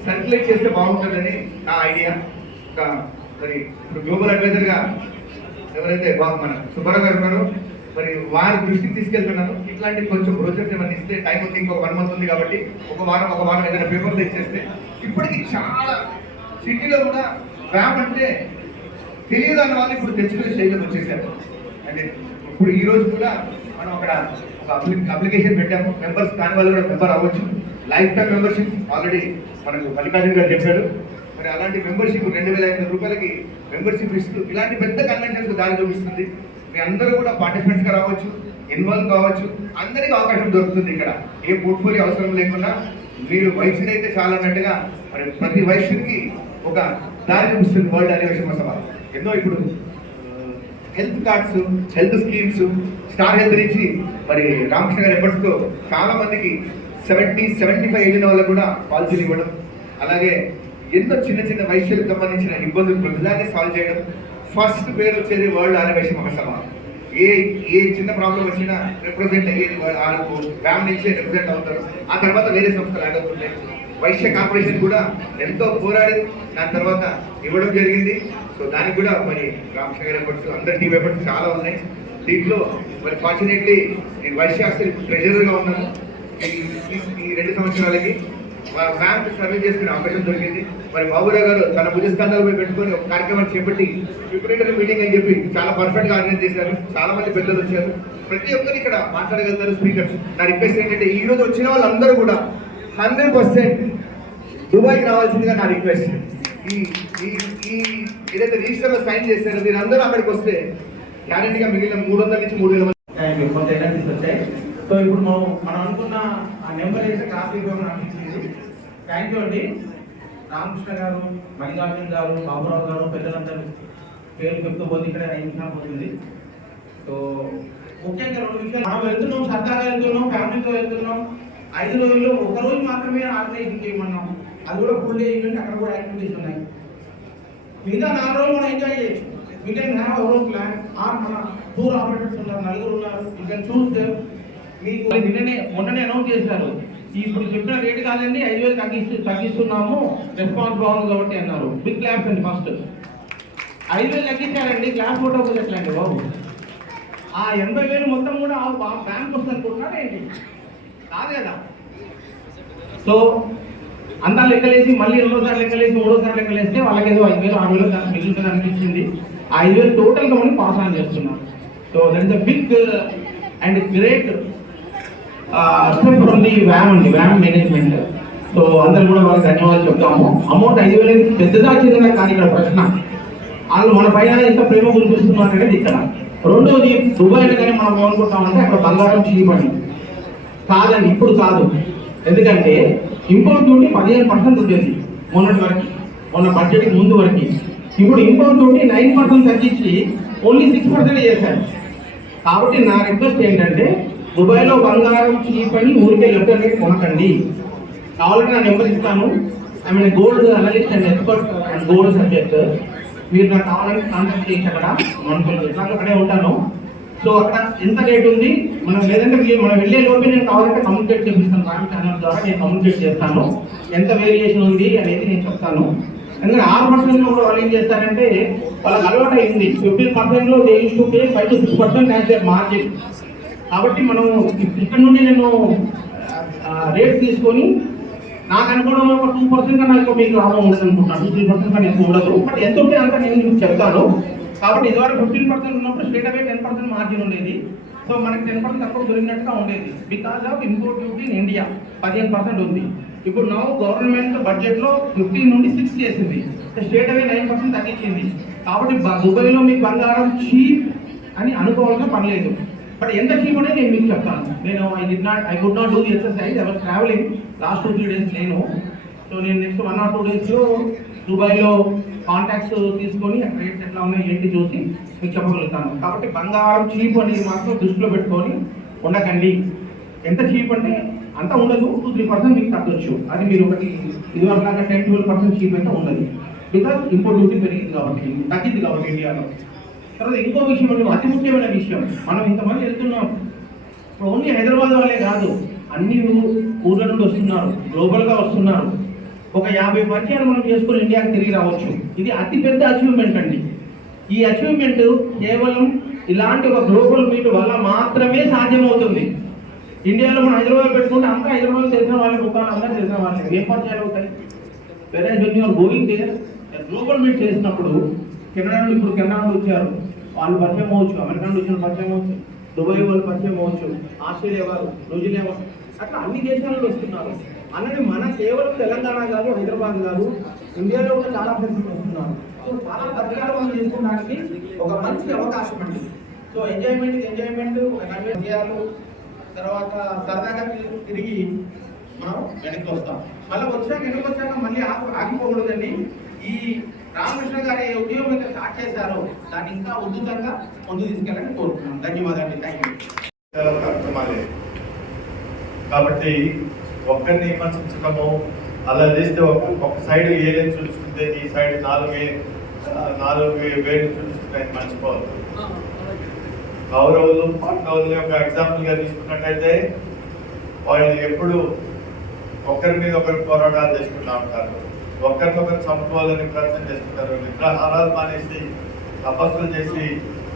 సర్క్యులేట్ చేస్తే బాగుంటుందని నా ఐడియా. మరి ఇప్పుడు గ్లోబల్ అడ్వైజర్గా ఎవరైతే మన సుబ్బారావు గారు ఉన్నారో మరి వారి దృష్టికి తీసుకెళ్తున్నాను. ఇట్లాంటి కొంచెం బ్రోచర్స్ ఏమైనా ఇస్తే టైం ఉంది, ఇంకొక 1 మంత్ ఉంది కాబట్టి ఒక వారం ఏదైనా పేపర్లు ఇచ్చేస్తే ఇప్పటికీ చాలా సిటీలో కూడా వ్యాప్ అంటే తెలియదు అన్న వాళ్ళు ఇప్పుడు తెచ్చుకునే స్టేజ్కి వచ్చేసారు. అంటే ఇప్పుడు ఈ రోజు కూడా మనం అక్కడ ఒక అప్లికేషన్ పెట్టాము. మెంబర్స్ కాని వాళ్ళు కూడా మెంబర్ అవ్వచ్చు. లైఫ్ టైం మెంబర్షిప్ ఆల్రెడీ మనకు మల్లికార్జున గారు చెప్పారు. మరి అలాంటి మెంబర్షిప్ 2500 రూపాయలకి మెంబర్షిప్ ఇస్తూ ఇలాంటి పెద్ద కన్వెన్షన్స్కి దారి చూపిస్తుంది. మీ అందరూ కూడా పార్టిసిపెంట్స్గా రావచ్చు, ఇన్వాల్వ్ కావచ్చు. అందరికీ అవకాశం దొరుకుతుంది. ఇక్కడ ఏ పోర్ట్ఫోలియో అవసరం లేకుండా మీరు వైశ్యుడైతే చాలా అన్నట్టుగా మరి ప్రతి వైశ్యుడికి ఒక దారి చూపిస్తుంది వరల్డ్ ఆర్యవైశ్య మహాసభ. ఎన్నో ఇప్పుడు health cards, health schemes, star Health నుంచి మరి రామకృష్ణ గారి ఎఫర్ట్స్తో చాలా మందికి 70-75 ఏజ్ వాళ్ళకు కూడా పాలసీలు ఇవ్వడం, అలాగే ఎన్నో చిన్న వైశ్యులకు సంబంధించిన ఇబ్బందులు ప్రతిదాన్ని సాల్వ్ చేయడం. ఫస్ట్ పేరు వచ్చేది వరల్డ్ ఆర్యవైశ్య మహాసభ. ఏ చిన్న ప్రాబ్లం వచ్చినా రిప్రజెంట్ అయ్యేది ఫ్యామిలీ నుంచే రిప్రజెంట్ అవుతారు. ఆ తర్వాత వేరే సంస్థలు యాడ్ అవుతున్నాయి. వైశ్య కార్పొరేషన్ కూడా ఎంతో పోరాడి దాని తర్వాత ఇవ్వడం జరిగింది. సో దానికి కూడా మరి రామకృష్ణ గారి ఎఫర్ట్స్, అందరి టీమ్ ఎఫర్ట్స్ చాలా ఉన్నాయి. దీంట్లో మరి ఫార్చునేట్లీ నేను వైశ్య ట్రెజరర్గా ఉన్నాను ఈ 2 సంవత్సరాలకి. ర్యాంప్ సర్వీస్ చేసుకునే అవకాశం దొరికింది. మరి బాబురావు గారు తన భుజస్కంధాలపై పెట్టుకొని ఒక కార్యక్రమం చేపట్టి ప్రిపరేటరీ మీటింగ్ అని చెప్పి చాలా పర్ఫెక్ట్గా ఆర్గనైజ్ చేశారు. చాలా మంది పెద్దలు వచ్చారు. ప్రతి ఒక్కరు ఇక్కడ మాట్లాడగలుగుతారు స్పీకర్స్. నా రిక్వెస్ట్ ఏంటంటే ఈ రోజు వచ్చిన వాళ్ళందరూ కూడా 100% దుబాయ్కి రావాల్సిందిగా నా రిక్వెస్ట్. ఈ ఈ ఏదైతే రిజిస్టర్లో సైన్ చేశారో మీరందరూ అక్కడికి వస్తే గ్యారెంటీగా మిగిలిన 300 నుంచి 3000 మంది కొంత ఎనర్జీస్ వచ్చాయి. సో ఇప్పుడు మనం అనుకున్న ఆ నెంబర్ అయితే ట్రాఫిక్ అనిపించింది. థ్యాంక్ యూ అండి. రామకృష్ణ గారు, మల్లికార్జున్ గారు, బాబురావు గారు, పెద్దలందరూ పేరు చెప్తూ పోతే ఇక్కడ 5 నిమిషాలు పోతుంది. సో ముఖ్యంగా 2 విషయాలు, మనం వెళ్తున్నాం, సరదాగా వెళ్తున్నాం, ఫ్యామిలీతో వెళ్తున్నాం. 5 రోజుల్లో 1 రోజు మాత్రమే ఆర్గనైజింగ్ చేయమన్నాం. అది కూడా ఫుల్ డే ఈవెంట్, అక్కడ కూడా యాక్టివిటీస్ ఉన్నాయి. మిగతా 4 రోజులు మనం ఎంజాయ్ చేయొచ్చు. We can have our own plan. మన టూర్ ఆపరేటర్స్ ఉన్నారు, 4 ఉన్నారు. You can choose them. మీకు మొన్ననే అనౌన్స్ చేశారు. ఇప్పుడు చెప్పిన రేటు కాదండి, 5,000 తగ్గిస్తున్నాము, రెస్పాన్స్ బాగుంది కాబట్టి అన్నారు. బిగ్ క్లాప్స్ అండి. ఫస్ట్ 5,000 తగ్గించారండి. క్లాస్ ఫోటో ఎట్లండి బాబు? ఆ 80,000 మొత్తం కూడా బ్యాంక్ వస్తుంది అనుకుంటున్నారు ఏంటి? కాదు కదా. సో అంతా లెక్కలేసి మళ్ళీ 2సార్లు లెక్కలేసి 3సార్లు లెక్కలేస్తే వాళ్ళకి ఏదో 5,000 6,000 మిగులుతుంది అనిపించింది. 5,000 టోటల్గా మనం పాస్ ఆన్ చేస్తున్నాం. So that is a big and great step from the వ్యామ్ అండి, వ్యామ్ మేనేజ్మెంట్. సో అందరూ కూడా వాళ్ళకి ధన్యవాదాలు చెప్తాము. అమౌంట్ 5,000 పెద్దదా చిన్నదా కానీ ఇక్కడ ప్రశ్న, వాళ్ళు మన పైన ఎంత ప్రేమ గురిపిస్తున్నారు అనేది ఇక్కడ. రెండోది, దుబాయ్ కానీ మనం ఏమనుకుంటామంటే అక్కడ బంగారం చీపని కాదండి. ఇప్పుడు కాదు. ఎందుకంటే ఇంపోర్ట్ డ్యూటీ 15% ఉండేది మొన్నటి వరకు, మొన్న బడ్జెట్ ముందు వరకు. ఇప్పుడు ఇంపోర్ట్ డ్యూటీ 9% తగ్గించి ఓన్లీ 6% చేశారు. కాబట్టి నా రిక్వెస్ట్ ఏంటంటే దుబాయ్లో బంగారం చీప్ అని ఊరికే లెఫ్ట్ రేట్ కొనకండి. కావాలంటే నా నెంబర్ ఇస్తాను. I mean gold analyst and expert and gold subject. మీరు నాకు కావాలని కాంటాక్ట్ చేసి అక్కడ నాకు అక్కడే ఉంటాను. సో అక్కడ ఎంత రేట్ ఉంది మనం, లేదంటే మనం వెళ్ళే లోపే నేను కావాలంటే కమ్యూనికేట్ చేపిస్తాను. రామ్ ఛానల్ ద్వారా నేను కమ్యూనికేట్ చేస్తాను ఎంత వేరియేషన్ ఉంది అనేది నేను చెప్తాను. ఎందుకంటే 6% కూడా వాళ్ళు ఏం చేస్తారంటే వాళ్ళకి అలవాటు అయింది. 15%లో they used to pay 5 to 6% as their margin. కాబట్టి మనం ఇక్కడ నుండి నేను రేట్ తీసుకొని నాకు అనుకోవడం 2% కన్నా ఎక్కువ మీకు లాభం ఉండదు అనుకుంటున్నాను. 2-3% కన్నా ఎక్కువ ఉండదు. బట్ ఎంత ఉంటే అంత నేను మీకు చెప్తాను. కాబట్టి ఇదివరకు 15% ఉన్నప్పుడు స్ట్రేట్ అవే 10% మార్జిన్ ఉండేది. సో మనకి 10% తక్కువ దొరికినట్టుగా ఉండేది. Because of import duty in India 15% ఉంది. ఇప్పుడు నా గవర్నమెంట్ బడ్జెట్లో 15 నుండి 6 చేసింది. స్ట్రేట్ అవే 9% తగ్గించింది. కాబట్టి దుబాయ్లో మీకు బంగారం చీప్ అని అనుకోవాల్సిన పని లేదు. బట్ ఎంత చీప్ అనేది నేను మీకు చెప్తాను. నేను I could not do the exercise. I was travelling last 2-3 days నేను. సో నేను నెక్స్ట్ 1 or 2 డేస్లో దుబాయ్లో కాంటాక్ట్స్ తీసుకొని అక్కడ రేట్స్ ఎట్లా ఉన్నాయి ఏంటి చూసి మీకు చెప్పగలుగుతాను. కాబట్టి బంగారం చీప్ అనేది మాత్రం దృష్టిలో పెట్టుకొని ఉండకండి. ఎంత చీప్ అంటే అంత ఉండదు, 2-3% మీకు తగ్గొచ్చు. అది మీరు ఒకటి ఇదివరలాగా 10-12% చీప్ అయితే ఉండదు. బికాస్ ఇంపోర్ట్ డ్యూటీ పెరిగింది కాబట్టి, తగ్గింది కాబట్టి ఇండియాలో. తర్వాత ఇంకో విషయం అంటే అతి ముఖ్యమైన విషయం, మనం ఇంతమంది వెళ్తున్నాం. ఇప్పుడు ఓన్లీ హైదరాబాద్ వాళ్ళే కాదు, అన్ని ఊర్ల నుండి వస్తున్నారు, గ్లోబల్గా వస్తున్నారు. ఒక 50 పరిచయాలు మనం చేసుకుని ఇండియాకి తిరిగి రావచ్చు. ఇది అతిపెద్ద అచీవ్మెంట్ అండి. ఈ అచీవ్మెంట్ కేవలం ఇలాంటి ఒక గ్లోబల్ మీట్ వల్ల మాత్రమే సాధ్యమవుతుంది. ఇండియాలో మనం హైదరాబాద్ పెట్టుకుంటే అంతా హైదరాబాద్ తెలిసిన వాళ్ళ ముఖాలు అందరూ తెలిసిన వాళ్ళకి ఏం పరిచయాలు అవుతాయి? వేరే junior going there global meet చేసినప్పుడు కెనడా నుండి, ఇప్పుడు కెనడా నుండి వచ్చారు వాళ్ళు పరిచయం అవ్వచ్చు, అమెరికా నుండి వచ్చిన పరిచయం అవ్వచ్చు, దుబాయ్ వాళ్ళు పరిచయం అవ్వచ్చు, ఆస్ట్రేలియా వాళ్ళు, న్యూజిలాండ్ వాళ్ళు, అట్లా అన్ని దేశాలలో వస్తున్నారు. అలాగే మన కేవలం తెలంగాణ కాదు, హైదరాబాద్ కాదు, ఇండియాలో కూడా చాలా ప్లేసెస్ వస్తున్నారు. సో చాలా పరిచయాలు మనం చేసుకోవడానికి ఒక మంచి అవకాశం అండి. సో ఎంజాయ్మెంట్ విజయాలు తర్వాత సరదాగా తిరిగి మనం వెనక్కి వస్తాం. మళ్ళీ వెనక్కి వచ్చాక మళ్ళీ ఆగిపోకూడదండి. ఈ రామకృష్ణ గారి ఉద్యోగం అయితే స్టార్ట్ చేశారో దాన్ని ఇంకా ఉద్ధృతంగా ముందు తీసుకెళ్ళాలని కోరుతున్నాం. ధన్యవాదాలు. Thank you. కాబట్టి ఒక్కరిని విమర్శించడము అలా చేస్తే ఒక సైడ్ ఏదైతే చూస్తుంది, ఈ సైడ్ 4 వేలు చూస్తున్నాయని మర్చిపోవద్దు. కౌరవులు పాండవులని ఒక ఎగ్జాంపుల్గా తీసుకున్నట్టయితే వాళ్ళు ఎప్పుడు ఒకరి మీద ఒకరు పోరాటాలు చేసుకుంటూ ఉంటారు, ఒకరికొకరు చంపుకోవాలని ప్రయత్నం చేస్తుంటారు, విగ్రహారాలు మానేసి తపస్సులు చేసి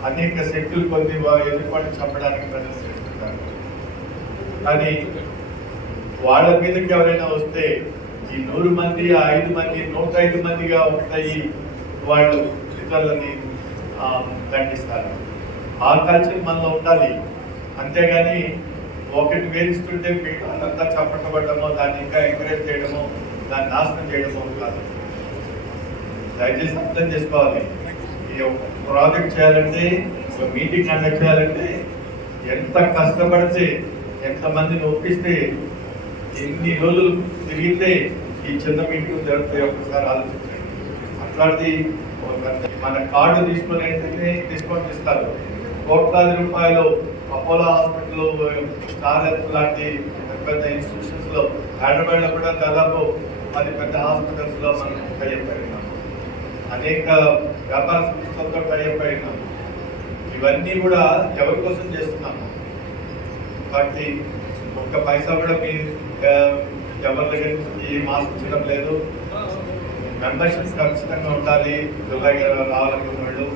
అనేక శక్తులు పొంది ఎదుర్కొని చంపడానికి ప్రయత్నం చేస్తుంటారు. కానీ వాళ్ళ మీదకి ఎవరైనా వస్తే ఈ 100 మంది 5 మంది 105 మందిగా ఉంటాయి, వాళ్ళు ఇతరులని దండిస్తారు. ఆ కల్చర్ మనలో ఉండాలి. అంతేగాని ఒకటి వేధిస్తుంటే అంతా చప్పట్టబడ్డమో, దాన్ని ఇంకా ఎంకరేజ్ చేయడమో, దాన్ని నాశనం చేయడమో కాదు. దయచేసి అర్థం చేసుకోవాలి. ఈ ప్రాజెక్ట్ చేయాలంటే, ఒక మీటింగ్ కండక్ట్ చేయాలంటే ఎంత కష్టపడితే, ఎంతమందిని ఒప్పిస్తే, ఎన్ని రోజులు తిరిగితే ఈ చిన్న మీటింగ్ జరుగుతాయి ఒకసారి ఆలోచించండి. అట్లాంటి మన కార్డు తీసుకొని డిస్కౌంట్ ఇస్తారు. కోట్లాది రూపాయలు అపోలో హాస్పిటల్, స్టార్ హెల్త్ లాంటి పెద్ద ఇన్స్టిట్యూషన్స్లో, హైదరాబాద్లో కూడా దాదాపు 10 పెద్ద హాస్పిటల్స్లో మనం టైఅప్ అయినాం. అనేక వ్యాపార సంస్థలతో టైఅప్ అయినాం. ఇవన్నీ కూడా ఎవరి కోసం చేస్తున్నాము కాబట్టి ఒక్క పైసా కూడా మీ ఎవరి దగ్గర నుంచి ఏం ఆశించడం లేదు. మెంబర్షిప్ ఖచ్చితంగా ఉండాలి. జూలై రావాలనుకున్న వాళ్ళు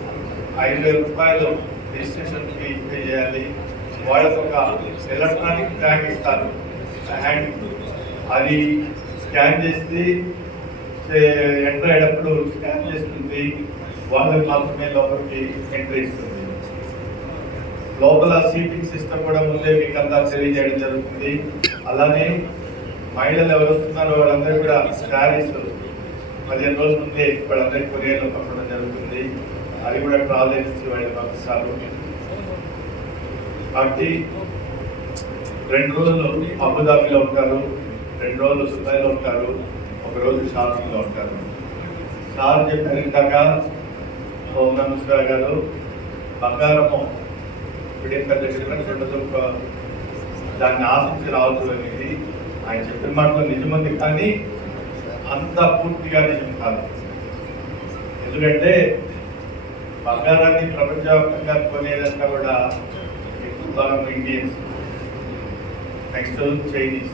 5,000 రూపాయలు రిజిస్ట్రేషన్ ఫీ పే చేయాలి. వాళ్ళకు ఒక ఎలక్ట్రానిక్ ట్యాగ్ ఇస్తారు, హ్యాండ్, అది స్కాన్ చేసి ఎంటర్ అయ్యేటప్పుడు స్కాన్ చేస్తుంది. వాళ్ళకి మాత్రమే లోపలికి ఎంట్రీ ఇస్తుంది. లోపల సీటింగ్ సిస్టమ్ కూడా ముందే మీకు అంతా తెలియజేయడం జరుగుతుంది. అలానే మహిళలు ఎవరు వస్తున్నారో వాళ్ళందరూ కూడా శారీస్ 15 రోజుల ముందే వాళ్ళందరికీ కొరియర్లో పంపడం జరుగుతుంది. అది కూడా ట్రావెల్ ఏజెన్సీ వాళ్ళు పంపిస్తారు. కాబట్టి 2 రోజులు అబుదాబిలో ఉంటారు, 2 రోజులు దుబాయ్లో ఉంటారు, 1 రోజు షార్జీలో ఉంటారు. సార్ చెప్పారు ఇందాక ఓం నమస్కార్ గారు, బంగారము ఇప్పుడే పెద్ద డిఫరెన్స్ ఉండదు, దాన్ని ఆశించి రావద్దు అనేది ఆయన చెప్పిన మాటలో నిజమంది. కానీ అంత పూర్తిగా నిజం కాదు. ఎందుకంటే బంగారాన్ని ప్రపంచవ్యాప్తంగా కొనేదంతా కూడా ఎక్కువ భాగం ఇండియన్స్, నెక్స్ట్ చైనీస్.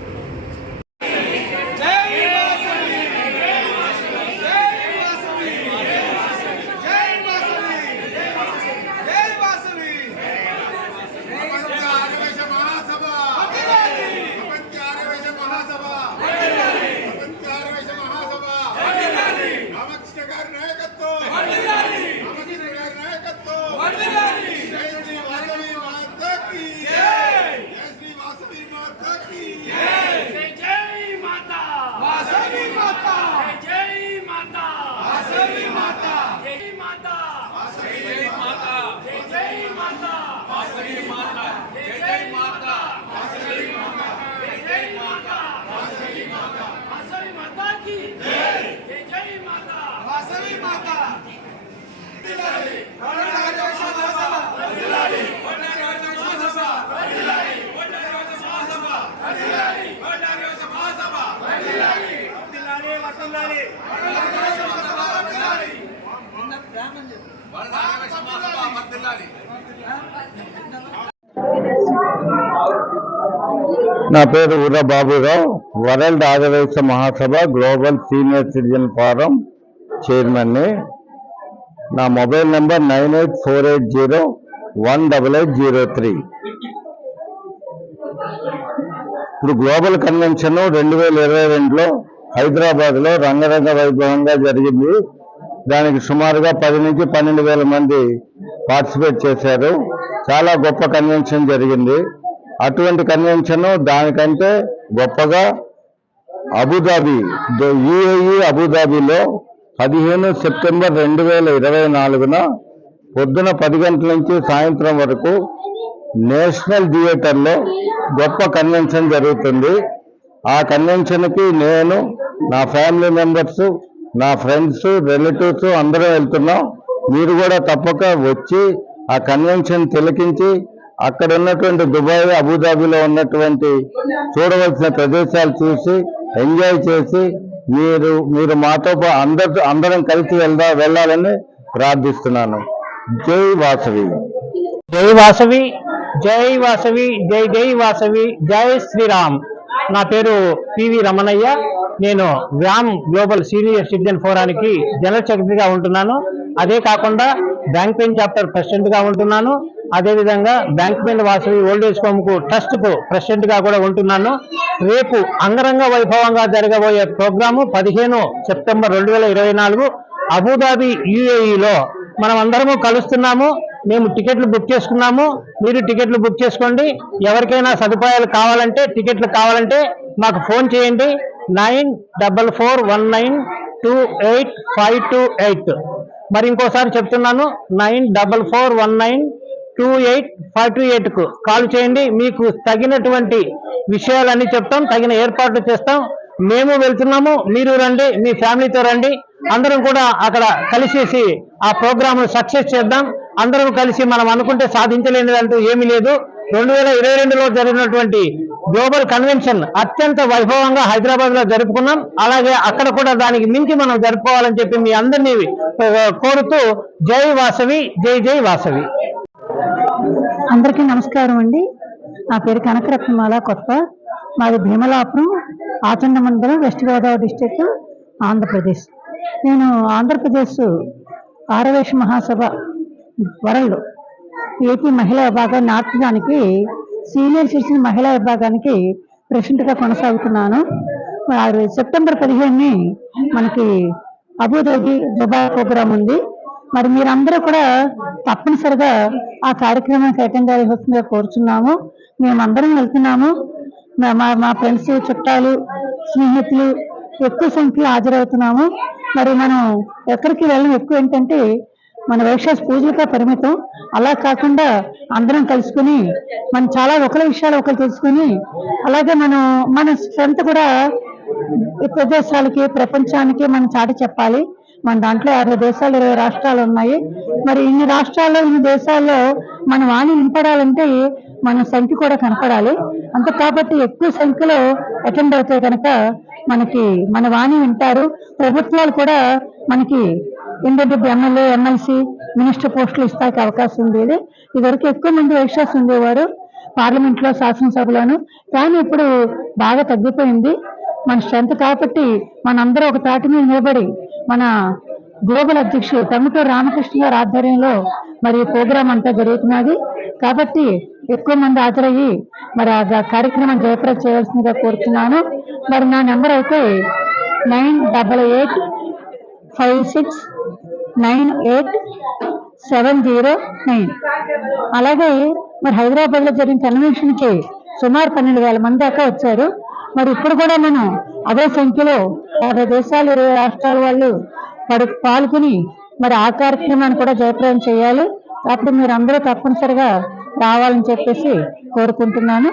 నా పేరు ఉర్ర బాబురావు, వరల్డ్ ఆదివాసీ మహాసభ గ్లోబల్ సీనియర్ సిటిజన్ ఫోరం చైర్మన్ని. నా మొబైల్ నెంబర్ 9848018803. ఇప్పుడు గ్లోబల్ కన్వెన్షన్ 2022లో హైదరాబాద్లో రంగరంగ వైభవంగా జరిగింది. దానికి సుమారుగా 10 నుంచి 12,000 మంది పార్టిసిపేట్ చేశారు. చాలా గొప్ప కన్వెన్షన్ జరిగింది. అటువంటి కన్వెన్షన్ దానికంటే గొప్పగా అబుదాబి, యుఏఈ అబుదాబిలో 15 సెప్టెంబర్ 2024న పొద్దున 10 గంటల నుంచి సాయంత్రం వరకు నేషనల్ థియేటర్లో గొప్ప కన్వెన్షన్ జరుగుతుంది. ఆ కన్వెన్షన్కి నేను, నా ఫ్యామిలీ మెంబర్స్, నా ఫ్రెండ్స్, రిలేటివ్స్ అందరూ వెళ్తున్నాం. మీరు కూడా తప్పక వచ్చి ఆ కన్వెన్షన్ తిలకించి అక్కడ ఉన్నటువంటి దుబాయ్, అబుదాబిలో ఉన్నటువంటి చూడవలసిన ప్రదేశాలు చూసి ఎంజాయ్ చేసి మీరు మాతో అందరం కలిసి వెళ్ళాలని ప్రార్థిస్తున్నాను. జై వాసవి, జై వాసవి, జై వాసవి, జై జై వాసవి, జై శ్రీరామ్. నా పేరు పివి రమణయ్య. నేను వ్యామ్ గ్లోబల్ సీనియర్ సిటిజన్ ఫోరానికి జనరల్ సెక్రటరీగా ఉంటున్నాను. అదే కాకుండా బ్యాంక్ పెయిన్ చాప్టర్ ప్రెసిడెంట్గా ఉంటున్నాను. అదేవిధంగా బ్యాంక్మెంట్ వాసవి ఓల్డేజ్ హోమ్కు ట్రస్ట్కు ప్రెసిడెంట్గా కూడా ఉంటున్నాను. రేపు అంగరంగ వైభవంగా జరగబోయే ప్రోగ్రాము 15 సెప్టెంబర్ 2024 అబుదాబి UAEలో మనం అందరము కలుస్తున్నాము. మేము టికెట్లు బుక్ చేసుకున్నాము. మీరు టికెట్లు బుక్ చేసుకోండి. ఎవరికైనా సదుపాయాలు కావాలంటే, టికెట్లు కావాలంటే మాకు ఫోన్ చేయండి. 9441928528. మరి ఇంకోసారి చెప్తున్నాను, 9441928528కు కాల్ చేయండి. మీకు తగినటువంటి విషయాలన్నీ చెప్తాం, తగిన ఏర్పాట్లు చేస్తాం. మేము వెళ్తున్నాము, మీరు రండి, మీ ఫ్యామిలీతో రండి. అందరం కూడా అక్కడ కలిసేసి ఆ ప్రోగ్రామ్ సక్సెస్ చేద్దాం. అందరం కలిసి మనం అనుకుంటే సాధించలేనిదంటూ ఏమీ లేదు. 2022లో జరిగినటువంటి గ్లోబల్ కన్వెన్షన్ అత్యంత వైభవంగా హైదరాబాద్ లో జరుపుకున్నాం. అలాగే అక్కడ కూడా దానికి మించి మనం జరుపుకోవాలని చెప్పి మీ అందరినీ కోరుతూ జై వాసవి, జై జై వాసవి. అందరికీ నమస్కారం అండి. నా పేరు కనకరత్నమాల కొత్త. మాది భీమలాపురం, ఆచండ మండలం, వెస్ట్ గోదావరి డిస్ట్రిక్ట్, ఆంధ్రప్రదేశ్. నేను ఆంధ్రప్రదేశ్ ఆరవేశ మహాసభ వరల్డ్ ఏపీ మహిళా విభాగం నార్త్ దానికి సీనియర్ సిటిజన్ మహిళా విభాగానికి ప్రెసిడెంట్గా కొనసాగుతున్నాను. సెప్టెంబర్ 15ని మనకి అబుదాబి దుబాయ్ ప్రోగ్రాం ఉంది. మరి మీరందరూ కూడా తప్పనిసరిగా ఆ కార్యక్రమానికి అటెండ్ అయ్యేస్తుందిగా కోరుచున్నాము. మేమందరం వెళ్తున్నాము. మా ఫ్రెండ్స్, చుట్టాలు, స్నేహితులు ఎక్కువ సంఖ్యలో హాజరవుతున్నాము. మరి మనం ఎక్కడికి వెళ్ళడం ఎక్కువ ఏంటంటే మన వైశ్యాస్ పూజలకే పరిమితం. అలా కాకుండా అందరం కలుసుకుని మనం చాలా ఒకరి విషయాలు ఒకరు తెలుసుకుని, అలాగే మన స్ట్రెంత్ కూడా ప్రదేశాలకి, ప్రపంచానికి మనం చాటి చెప్పాలి. మన దాంట్లో 60 దేశాలు, 20 రాష్ట్రాలు ఉన్నాయి. మరి ఇన్ని రాష్ట్రాల్లో, ఇన్ని దేశాల్లో మన వాణి వినపడాలంటే మన సంఖ్య కూడా కనపడాలి. అంత కాబట్టి ఎక్కువ సంఖ్యలో అటెండ్ అవుతే కనుక మనకి మన వాణి వింటారు. ప్రభుత్వాలు కూడా మనకి ఏంటంటే ఎమ్మెల్యే, ఎమ్మెల్సీ, మినిస్టర్ పోస్టులు ఇస్తానికి అవకాశం ఉండేది. ఇదివరకు ఎక్కువ మంది వైశ్యాస్ ఉండేవారు పార్లమెంట్ లో, శాసనసభలోను. కానీ ఇప్పుడు బాగా తగ్గిపోయింది మన స్ట్రెంత్. కాబట్టి మనందరూ ఒక తాటి మీద నిలబడి మన గ్లోబల్ అధ్యక్షుడు టంగుటూరి రామకృష్ణ గారి ఆధ్వర్యంలో మరి ప్రోగ్రాం అంతా జరుగుతున్నది. కాబట్టి ఎక్కువ మంది హాజరయ్యి మరి ఆ కార్యక్రమం జయప్రదం చేయవలసిందిగా కోరుతున్నాను. మరి నా నెంబర్ అయితే 9886969709. అలాగే మరి హైదరాబాద్ లో జరిగిన కన్వెన్షన్ కి సుమారు 12,000 మంది దాకా వచ్చారు. మరి ఇప్పుడు కూడా మనం అదే సంఖ్యలో 50 దేశాలు, 20 రాష్ట్రాల వాళ్ళు పాల్గొని మరి ఆ కార్యక్రమాన్ని కూడా జయప్రదం చేయాలి. కాబట్టి మీరు అందరూ తప్పనిసరిగా రావాలని చెప్పేసి కోరుకుంటున్నాను.